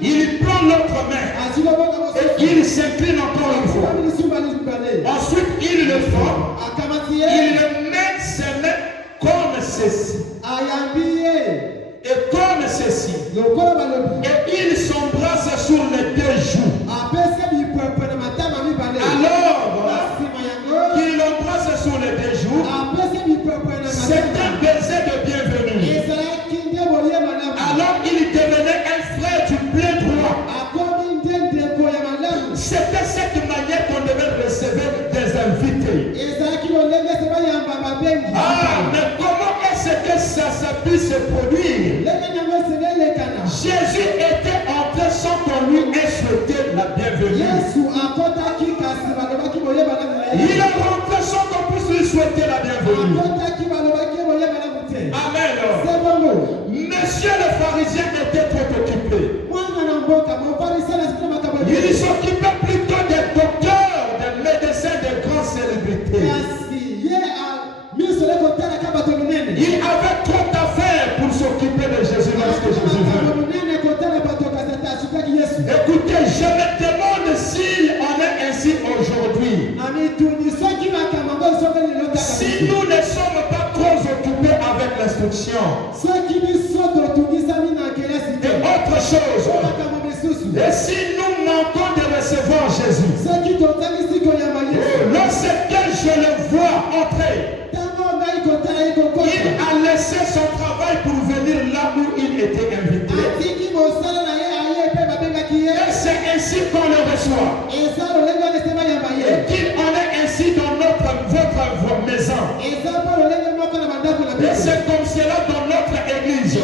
Il prend l'autre main et il s'incline encore une fois. Ensuite, il le forme. Il met ses mains comme ceci. Et comme ceci. Et il s'embrasse sur les deux joues. Alors qu'il embrasse sur les deux joues, c'est un baiser de bienvenue. Alors il devenait un frère du plein droit. C'était cette manière qu'on devait recevoir des invités. Ah, mais comment est-ce que ça pu se produire? Jésus était entré sans qu'on lui ait souhaité la bienvenue. Il est rentré sans qu'on puisse lui souhaiter la bienvenue. Amen. Monsieur le pharisien était trop occupé. Il s'occupait plutôt des docteurs, des médecins, des grandes célébrités. Il avait trop d'affaires pour s'occuper de Jésus lorsque Jésus vint. Écoutez, je me demande s'il en est ainsi aujourd'hui. Si nous ne sommes pas trop occupés avec l'instruction et autre chose, et si nous manquons de recevoir Jésus, lorsque je le vois entrer, il a laissé son travail pour venir là où il était invité. Et c'est ainsi qu'on le reçoit. Et qu'il en est ainsi dans votre maison. Et c'est comme cela dans notre église.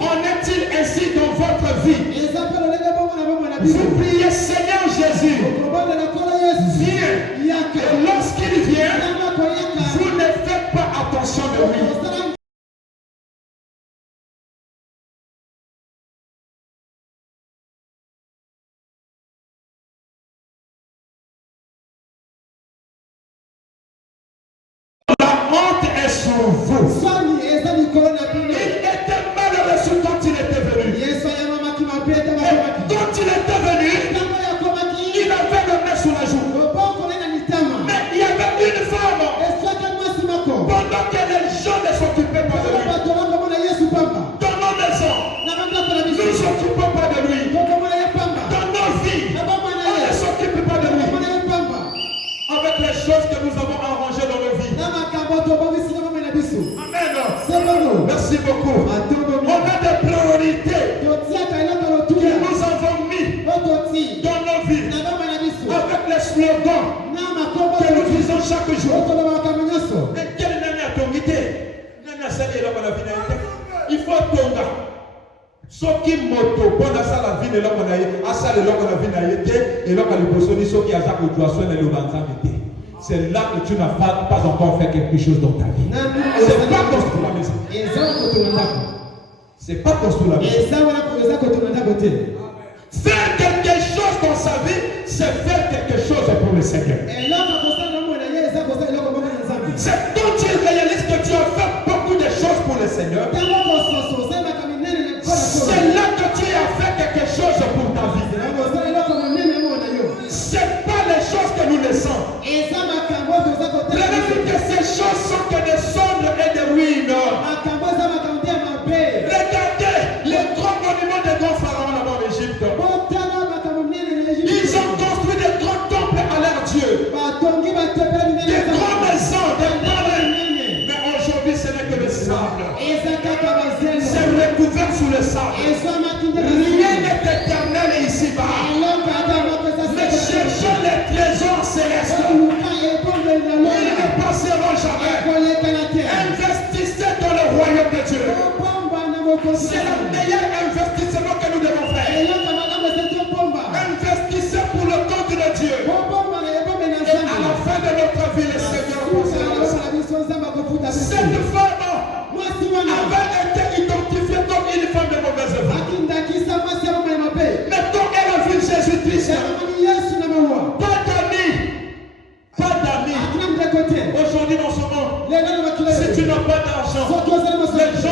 En est-il ainsi dans votre vie? Vous priez Seigneur Jésus, viens. Et lorsqu'il vient, vous ne faites pas attention de lui. La honte est sur vous. Il était malheureux quand il était venu. Et quand il était venu, il avait le nez sur la joue. Mais il y avait une femme. Pendant que les gens ne s'occupaient pas de lui, dans nos maisons, nous ne nous occupons pas de lui. Dans nos vies, on ne s'occupe pas de lui. Avec les choses que nous avons arrangées dans nos vies. Amen. Merci beaucoup. On a des priorités que nous avons mis dans nos vies. Avec les slogans que nous disons chaque jour. Mais quel nana tongité? Nana sali là pour la vie. Il faut tonga. Soki moto pour la salle la vie de l'homme na ye, asale l'homme la vie na ye te, et l'homme a le posoni soki aza ko doit soigner le banzambe te. C'est là que tu n'as pas encore fait quelque chose dans ta vie. C'est pas construire la maison. C'est pas construire la maison. Faire quelque chose dans sa vie, c'est faire quelque chose pour le Seigneur. C'est quand tu réalises que tu as fait beaucoup de choses pour le Seigneur, c'est là que tu as fait quelque chose pour ta vie. C'est pas les choses que nous laissons. Que ces choses sont que des cendres et des ruines. Regardez les grands monuments des grands pharaons là-bas en Égypte. Ils ont construit des grands temples à leur Dieu. Des grands maisons, des palais. Mais aujourd'hui, ce n'est que le sable. C'est recouvert sous le sable. Rien n'est éternel ici-bas. Mais cherchons les trésors célestes. Ils ne passeront jamais. Investissez dans le royaume de Dieu. C'est le meilleur investissement que nous devons faire. Investissez pour le compte de Dieu. Et à la fin de notre vie, le Seigneur vous cette femme avait été identifiée comme une femme de mauvaise vie. Mais quand elle a vu Jésus-Christ, pas d'amis. Aujourd'hui dans ce monde, si tu n'as pas d'argent, les gens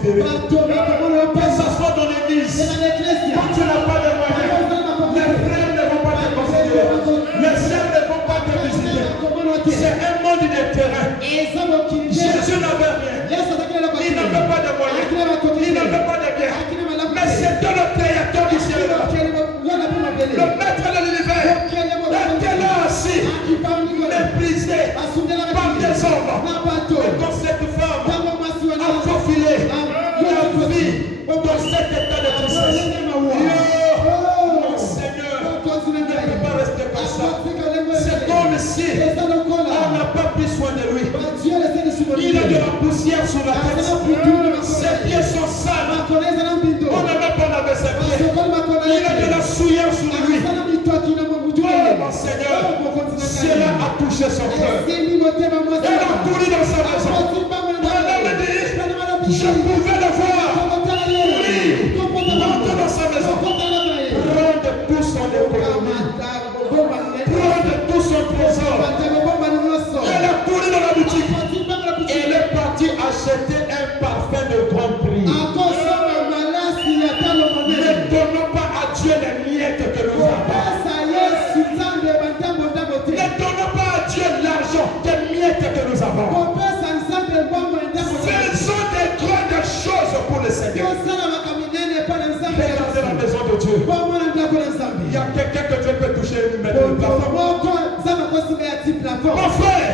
considérer. Que ce soit dans l'église, quand tu n'as pas de moyens, les frères ne vont pas te considérer. Les sœurs ne vont pas te visiter. C'est un monde de terrain. Jésus n'avait rien. Il n'avait pas de moyens. Il n'avait pas de bien. Mais c'était le créateur du ciel. Le maître de l'univers. Était là assis, méprisé par des hommes. Et quand cette femme a faufilé la vie dans cet état de tristesse, mon Seigneur ne peut pas rester comme ça. C'est comme si on n'a pas pris soin de lui. Il a de la poussière sur la tête. Ses pieds sont sales. On n'a même pas lavé ses pieds. Il a de la souillure sur lui. Oh mon Seigneur, cela a touché son cœur. Elle a couru dans sa maison. Elle a dit, je pouvais le voir. Oui, rentre dans sa maison. Prendre tout son économie. Prendre tout son trésor. Elle a couru dans la boutique. Elle est partie acheter un parfum de grand prix. Ne donnons pas à Dieu les miettes que nous avons. Ne donnons pas à Dieu l'argent des miettes que nous avons. Faisons des grandes choses pour le Seigneur. Regardez la maison de Dieu. Il y a quelqu'un que Dieu peut toucher et lui mettre le plafond. Mon frère,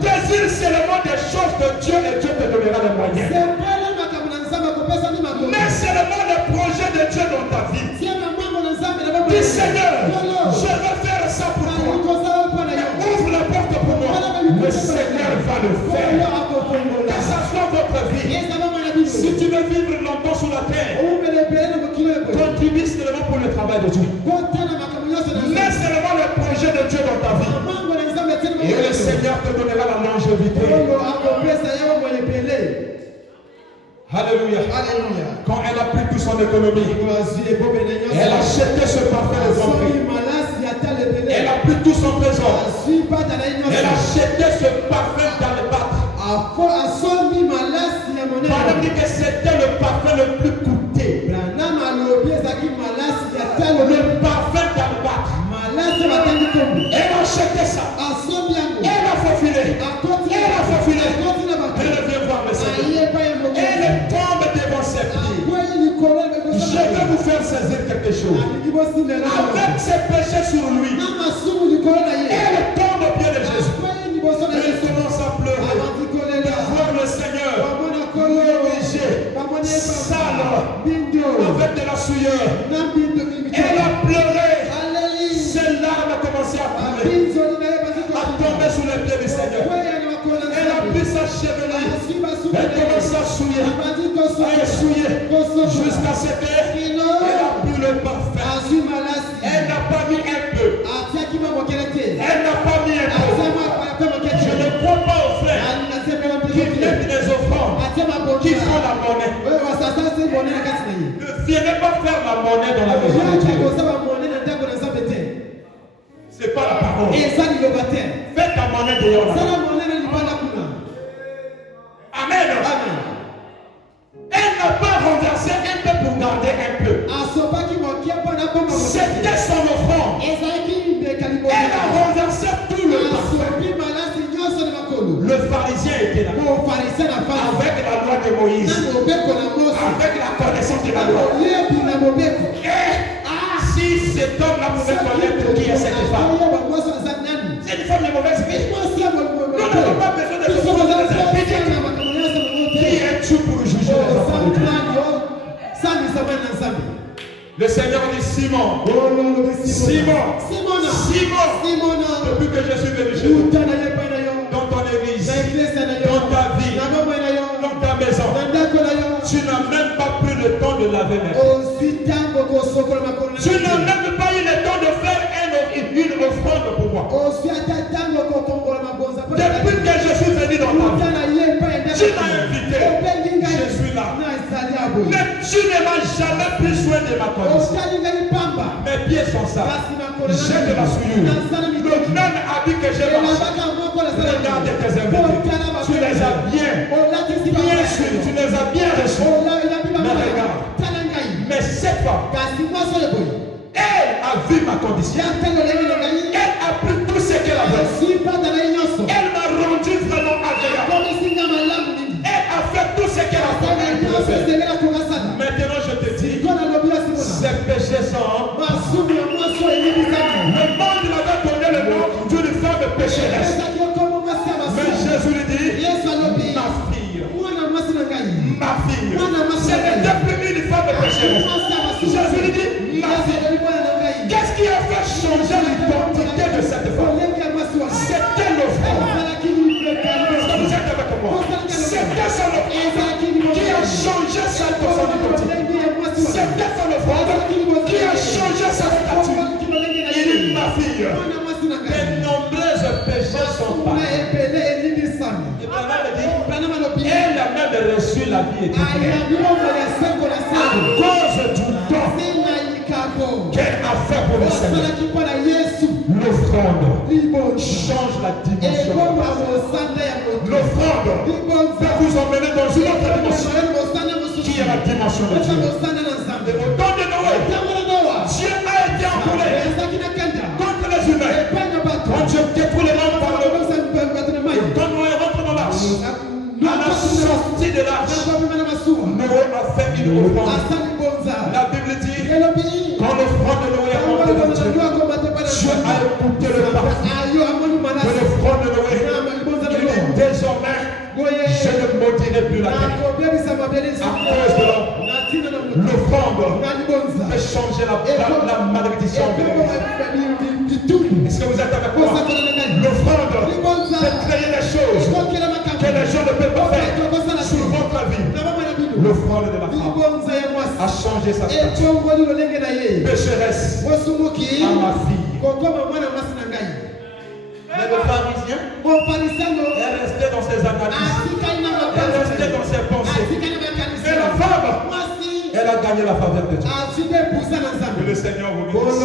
désire seulement des choses de Dieu et Dieu te donnera les moyens. Mais seulement le projet de Dieu dans ta vie. Dis Seigneur, je vais faire ça pour toi. Ouvre la porte pour moi. Le Seigneur va le faire. Que ça soit votre vie. Si tu veux vivre longtemps sur la terre, contribue seulement pour le travail de Dieu. Mets seulement le projet de Dieu dans ta vie. Et le Seigneur te donnera la longévité. Alléluia. Quand elle a pris toute son économie, elle a acheté ce parfum de grand prix. Elle a pris tout son trésor. Elle a acheté ce parfum d'albâtre. Pendant que c'était le parfum le plus coûté. Le parfum d'albâtre. Elle a acheté ça. Elle a faufilé. Elle a faufilé. Elle vient voir mes Seigneur. Elle tombe devant ses pieds. Je vais vous faire saisir quelque chose. Avec ses péchés sur lui, elle tombe au pied de Jésus. Elle commence à pleurer. Voir le Seigneur obligé, sale, avec de la souillure. Elle a pleuré. Ses larmes ont commencé à couler, à tomber sous les pieds du Seigneur. Elle a pris sa chevelure. Elle commence à souiller, à essuyer, jusqu'à ce qu'elle a pris le parfum. Elle n'a pas mis un peu. Elle n'a pas mis un peu. Je ne crois pas aux frères qui mettent des offrandes, qui font la monnaie. Ne viens pas faire la monnaie dans la maison de Dieu. C'est pas la parole. Fais ta monnaie dehors. Amen. Elle n'a pas renversé un peu pour garder un peu. C'était son offrande. Elle a renversé tout le parfum. Le pharisien était là. Avec la loi de Moïse. Avec la connaissance de la loi. Et si cet homme-là pouvait connaître qui est cette femme. C'est une femme de mauvaise vie. Nous n'avons pas besoin de se poser des invités. Qui es-tu pour juger les enfants de Dieu? Le Seigneur dit Simon. Simon. Depuis que je suis venu chez vous, dans ton église, dans ta vie, dans ta maison, tu n'as même pas pris le temps de laver mes pieds. Tu n'as même pas eu le temps de faire une offrande pour moi. Depuis que je suis venu dans ta vie, tu m'as invité. Je suis là. Mais tu ne m'as jamais pris soin de ma condition. Mes pieds sont sales. J'ai de la souillure. Le même habit que j'ai marché. Regarde tes invités. Tu les as bien reçus. Tu les as bien reçus. condition. Elle a pris tout ce qu'elle avait. Elle m'a rendu vraiment agréable. Elle a fait tout ce qu'elle a fait. Maintenant je te dis, ces péchés sont. Le monde l'avait donné le nom d'une femme pécheresse. Mais Jésus lui dit, ma fille, ce n'était plus une femme pécheresse. Jésus lui dit, ma fille. Qu'est-ce qui a fait changer l'identité de cette femme? C'était l'offrande. Est-ce que vous êtes avec moi? C'était son offrande qui a changé son identité. C'était son offrande qui a changé sa statue. Il dit, ma fille, de nombreuses péchés sont partis. Elle a même reçu la vie éternelle à cause du don qu'elle a fait pour le Seigneur. L'offrande change la dimension. L'offrande va vous emmener dans une autre dimension qui est la dimension de Dieu. Au temps de Noé, Dieu a été en colère contre les humains. Quand Dieu détruit les hommes par le et quand Noé rentre dans l'arche, à la sortie de l'arche, Noé a fait une offrande. La Bible dit, quand l'offrande de Noé est rentrée dans Dieu, Dieu a écouté le pas de l'offrande de Noé. Il dit désormais, je ne maudirai plus la terre. À cause de l'offrande fait changer la malédiction. Est-ce que vous êtes avec moi? L'offrande fait créer des choses que les gens ne peuvent pas faire sur votre vie. L'offrande de la femme a changé sa statue. Pécheresse à ma fille. Mais le pharisien est resté dans ses analyses. Elle est restée dans ses pensées. Mais la femme, elle a gagné la faveur de Dieu. Que le Seigneur vous bénisse.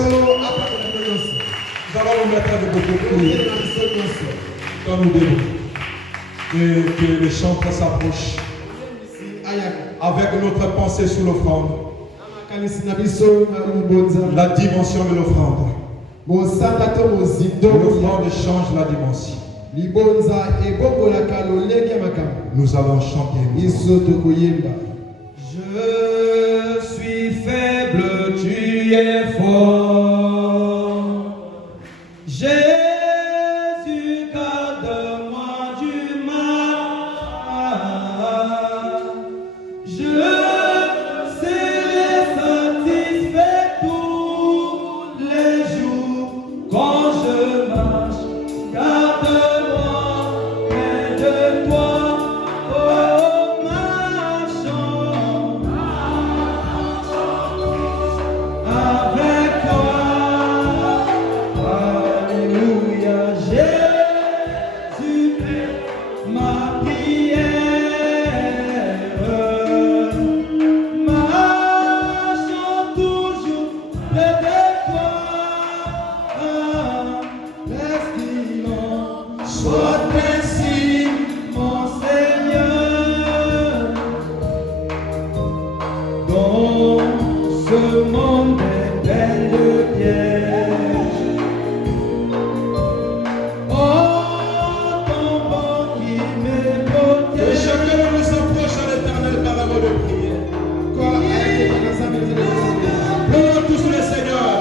Nous allons nous mettre de beaucoup quand nous devons. Et que les chantres s'approchent avec notre pensée sur l'offrande. La dimension de l'offrande. L'offrande change la dimension. Nous allons chanter. Je suis faible, tu es fort. Jésus, garde-moi du mal. Je serai satisfait tous les jours quand je marche. Garde-moi près de toi, oh marchons avec toi. Alléluia, Jésus, ma prière. Marchons toujours près de toi. Laisse-nous soit ainsi, mon Seigneur, dans ce monde plein de pièges. Oh, ton vent qui me Et protège. chacun nous approche à l'Éternel par la voie de prière. Prions tous le Seigneur.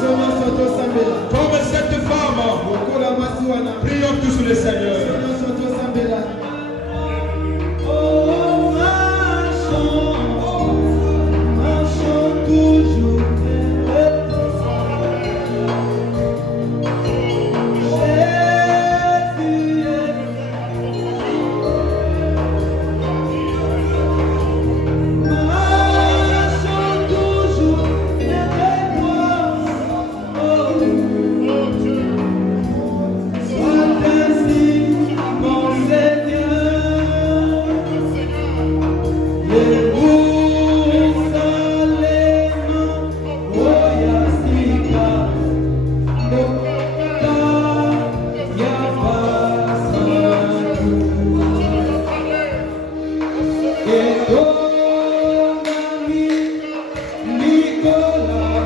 Comme cette femme, prions tous le Seigneur. Oh, marchons toujours près de toi. Jésus marchons toujours près de toi. Oh, sois ainsi, mon Seigneur. Nicolas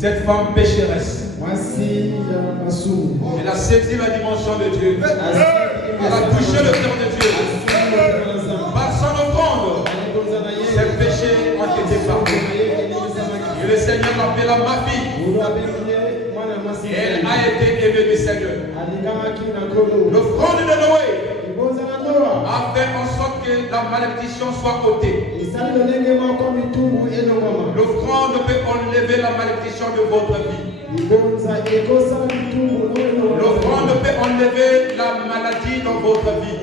Cette femme pécheresse, mwasi ya masumu elle a saisi la dimension de Dieu. Elle a touché le cœur de Dieu. Par son offrande, ses péchés ont été pardonnés. Et le Seigneur l'appela ma fille. Elle a été aimée du Seigneur. L'offrande de Noé a fait en sorte que la malédiction soit ôtée. L'offrande peut enlever la malédiction de votre vie. L'offrande peut enlever la maladie dans votre vie.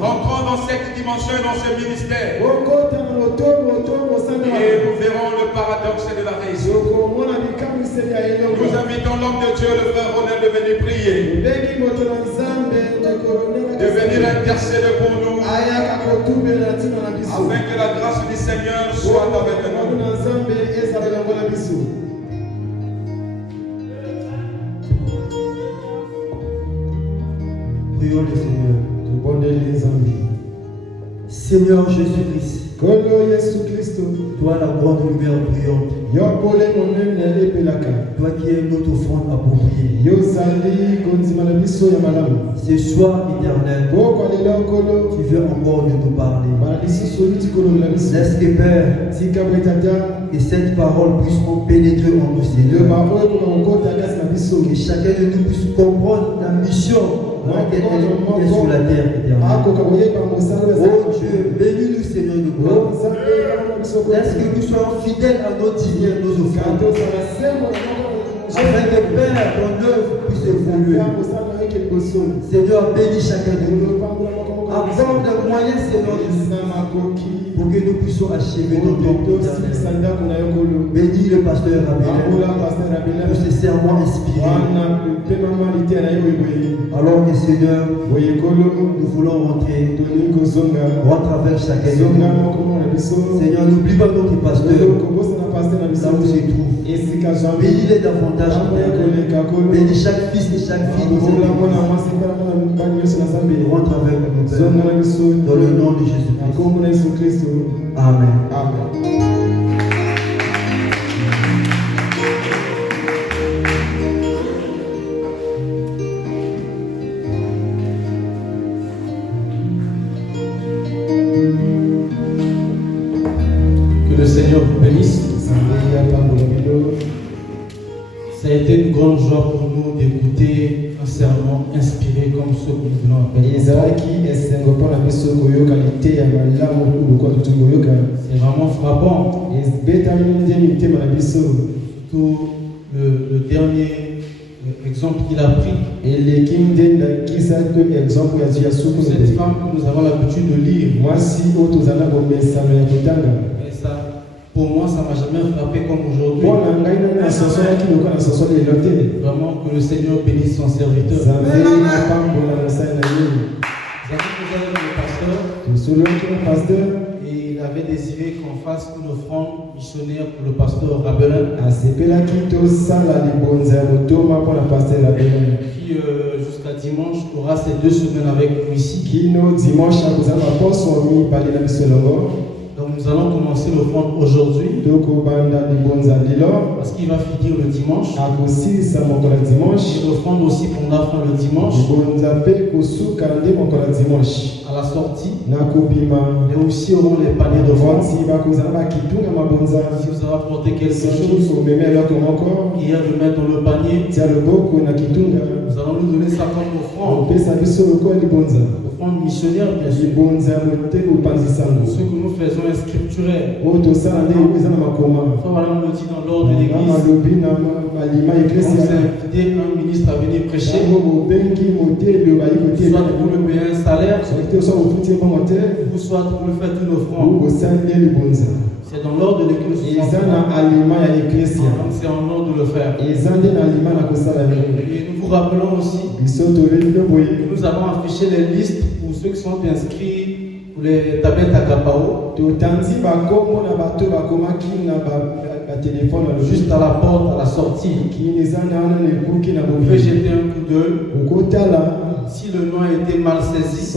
Rentrons dans cette dimension et dans ce ministère. Et nous verrons le paradoxe de la réussite. Nous invitons l'homme de Dieu, le frère Ronel, de venir prier. De venir intercéder pour nous. Afin que la grâce du Seigneur soit avec nous. Prions le Seigneur. Seigneur Jésus-Christ, toi la grande lumière brillante, toi qui es notre offrande appropriée. Ce soir éternel, tu veux encore de nous parler. Laisse que Père, que cette parole puisse pénétrer en nous, Seigneur. Que chacun de nous puisse comprendre la mission dans laquelle elle est sur la terre éternelle. Oh Dieu, bénis-nous Seigneur de gloire. Laisse que nous soyons fidèles à nos dîmes, nos offrandes. Afin que Père, ton œuvre puisse évoluer. Seigneur, bénis chacun de nous. Accorde des moyens, Seigneur Jésus, pour que nous puissions achever notre temps. Bénis le pasteur Rabelais pour ses serments inspirés. Alors que Seigneur, nous voulons rentrer. Rentre avec chacun de nous. Seigneur, n'oublie pas notre pasteur. Là où se trouve. Bénis-les davantage. Bénis chaque fils et chaque fille. Rentre avec nous, Père. Dans le nom de Jésus-Christ. Amen. Amen. Que le Seigneur vous bénisse. Ça a été une grande joie pour nous d'écouter un sermon inspiré comme ceux que nous venons à faire. C'est vraiment frappant. Tout le dernier exemple qu'il a pris. Cette femme que nous avons l'habitude de lire. Et ça, pour moi, ça ne m'a jamais frappé comme aujourd'hui. Vraiment que le Seigneur bénisse son serviteur. Vous avez le pasteur. Et il avait désiré qu'on fasse une offrande missionnaire pour le pasteur Rabelais. Qui jusqu'à dimanche aura ces 2 semaines avec nous ici. Donc nous allons commencer l'offrande aujourd'hui. Parce qu'il va finir le dimanche. Et l'offrande aussi prendra fin le dimanche. À la sortie. Et aussi auront les paniers d'offrande. Si vous avez apporté quelque chose, hier de mettre dans le panier, nous allons nous donner ça comme offrande. Offrande missionnaire, bien sûr. Ce que nous faisons est scripturaire. Voilà, on le dit dans l'ordre de l'église. On vous a invité un ministre à venir prêcher. Soit pour le payer un salaire, ou soit pour le faire une offrande. C'est dans l'ordre de l'église. C'est en ordre de le faire. Et nous vous rappelons aussi que nous avons affiché les listes pour ceux qui sont inscrits pour les tablettes à Kapao. Juste à la porte, à la sortie. Vous pouvez jeter un coup d'œil. Si le nom a été mal saisi,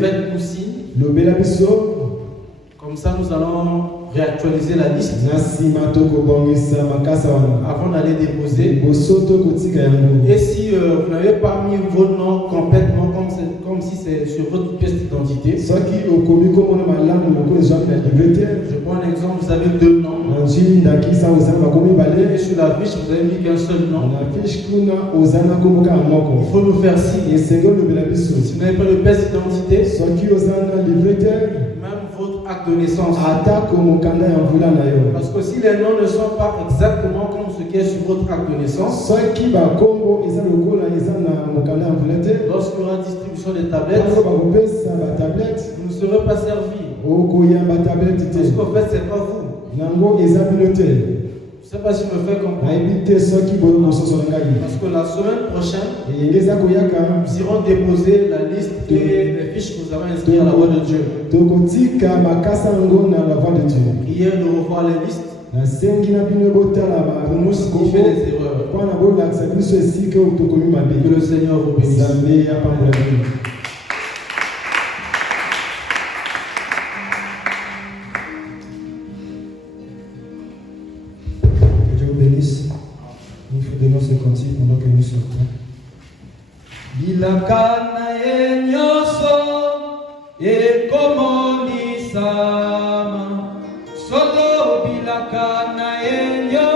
faites-nous signe. Comme ça, nous allons réactualiser la liste avant d'aller déposer. Et si vous n'avez pas mis vos noms complètement comme si c'est sur votre pièce d'identité, je prends un exemple, vous avez 2 noms. Et sur la fiche, vous avez mis qu'un seul nom. Il faut nous faire signe. Si vous n'avez pas de pièce d'identité, même votre acte de naissance. Parce que si les noms ne sont pas exactement comme ce qui est sur votre acte de naissance, lorsqu'il y aura distribution des tablettes, vous ne serez pas servi. Parce qu'en fait, c'est pas vous. Je ne sais pas si je me fais comprendre. Parce que la semaine prochaine, nous irons déposer la liste des fiches que vous avez inscrites à la voix de Dieu. Prière de revoir les listes pour nous signifier les erreurs. Que le Seigneur vous bénisse. Nous faisons ce cantique pendant que nous sortons. Bilakana enyoso ekomoni sama solo bilakana enyoso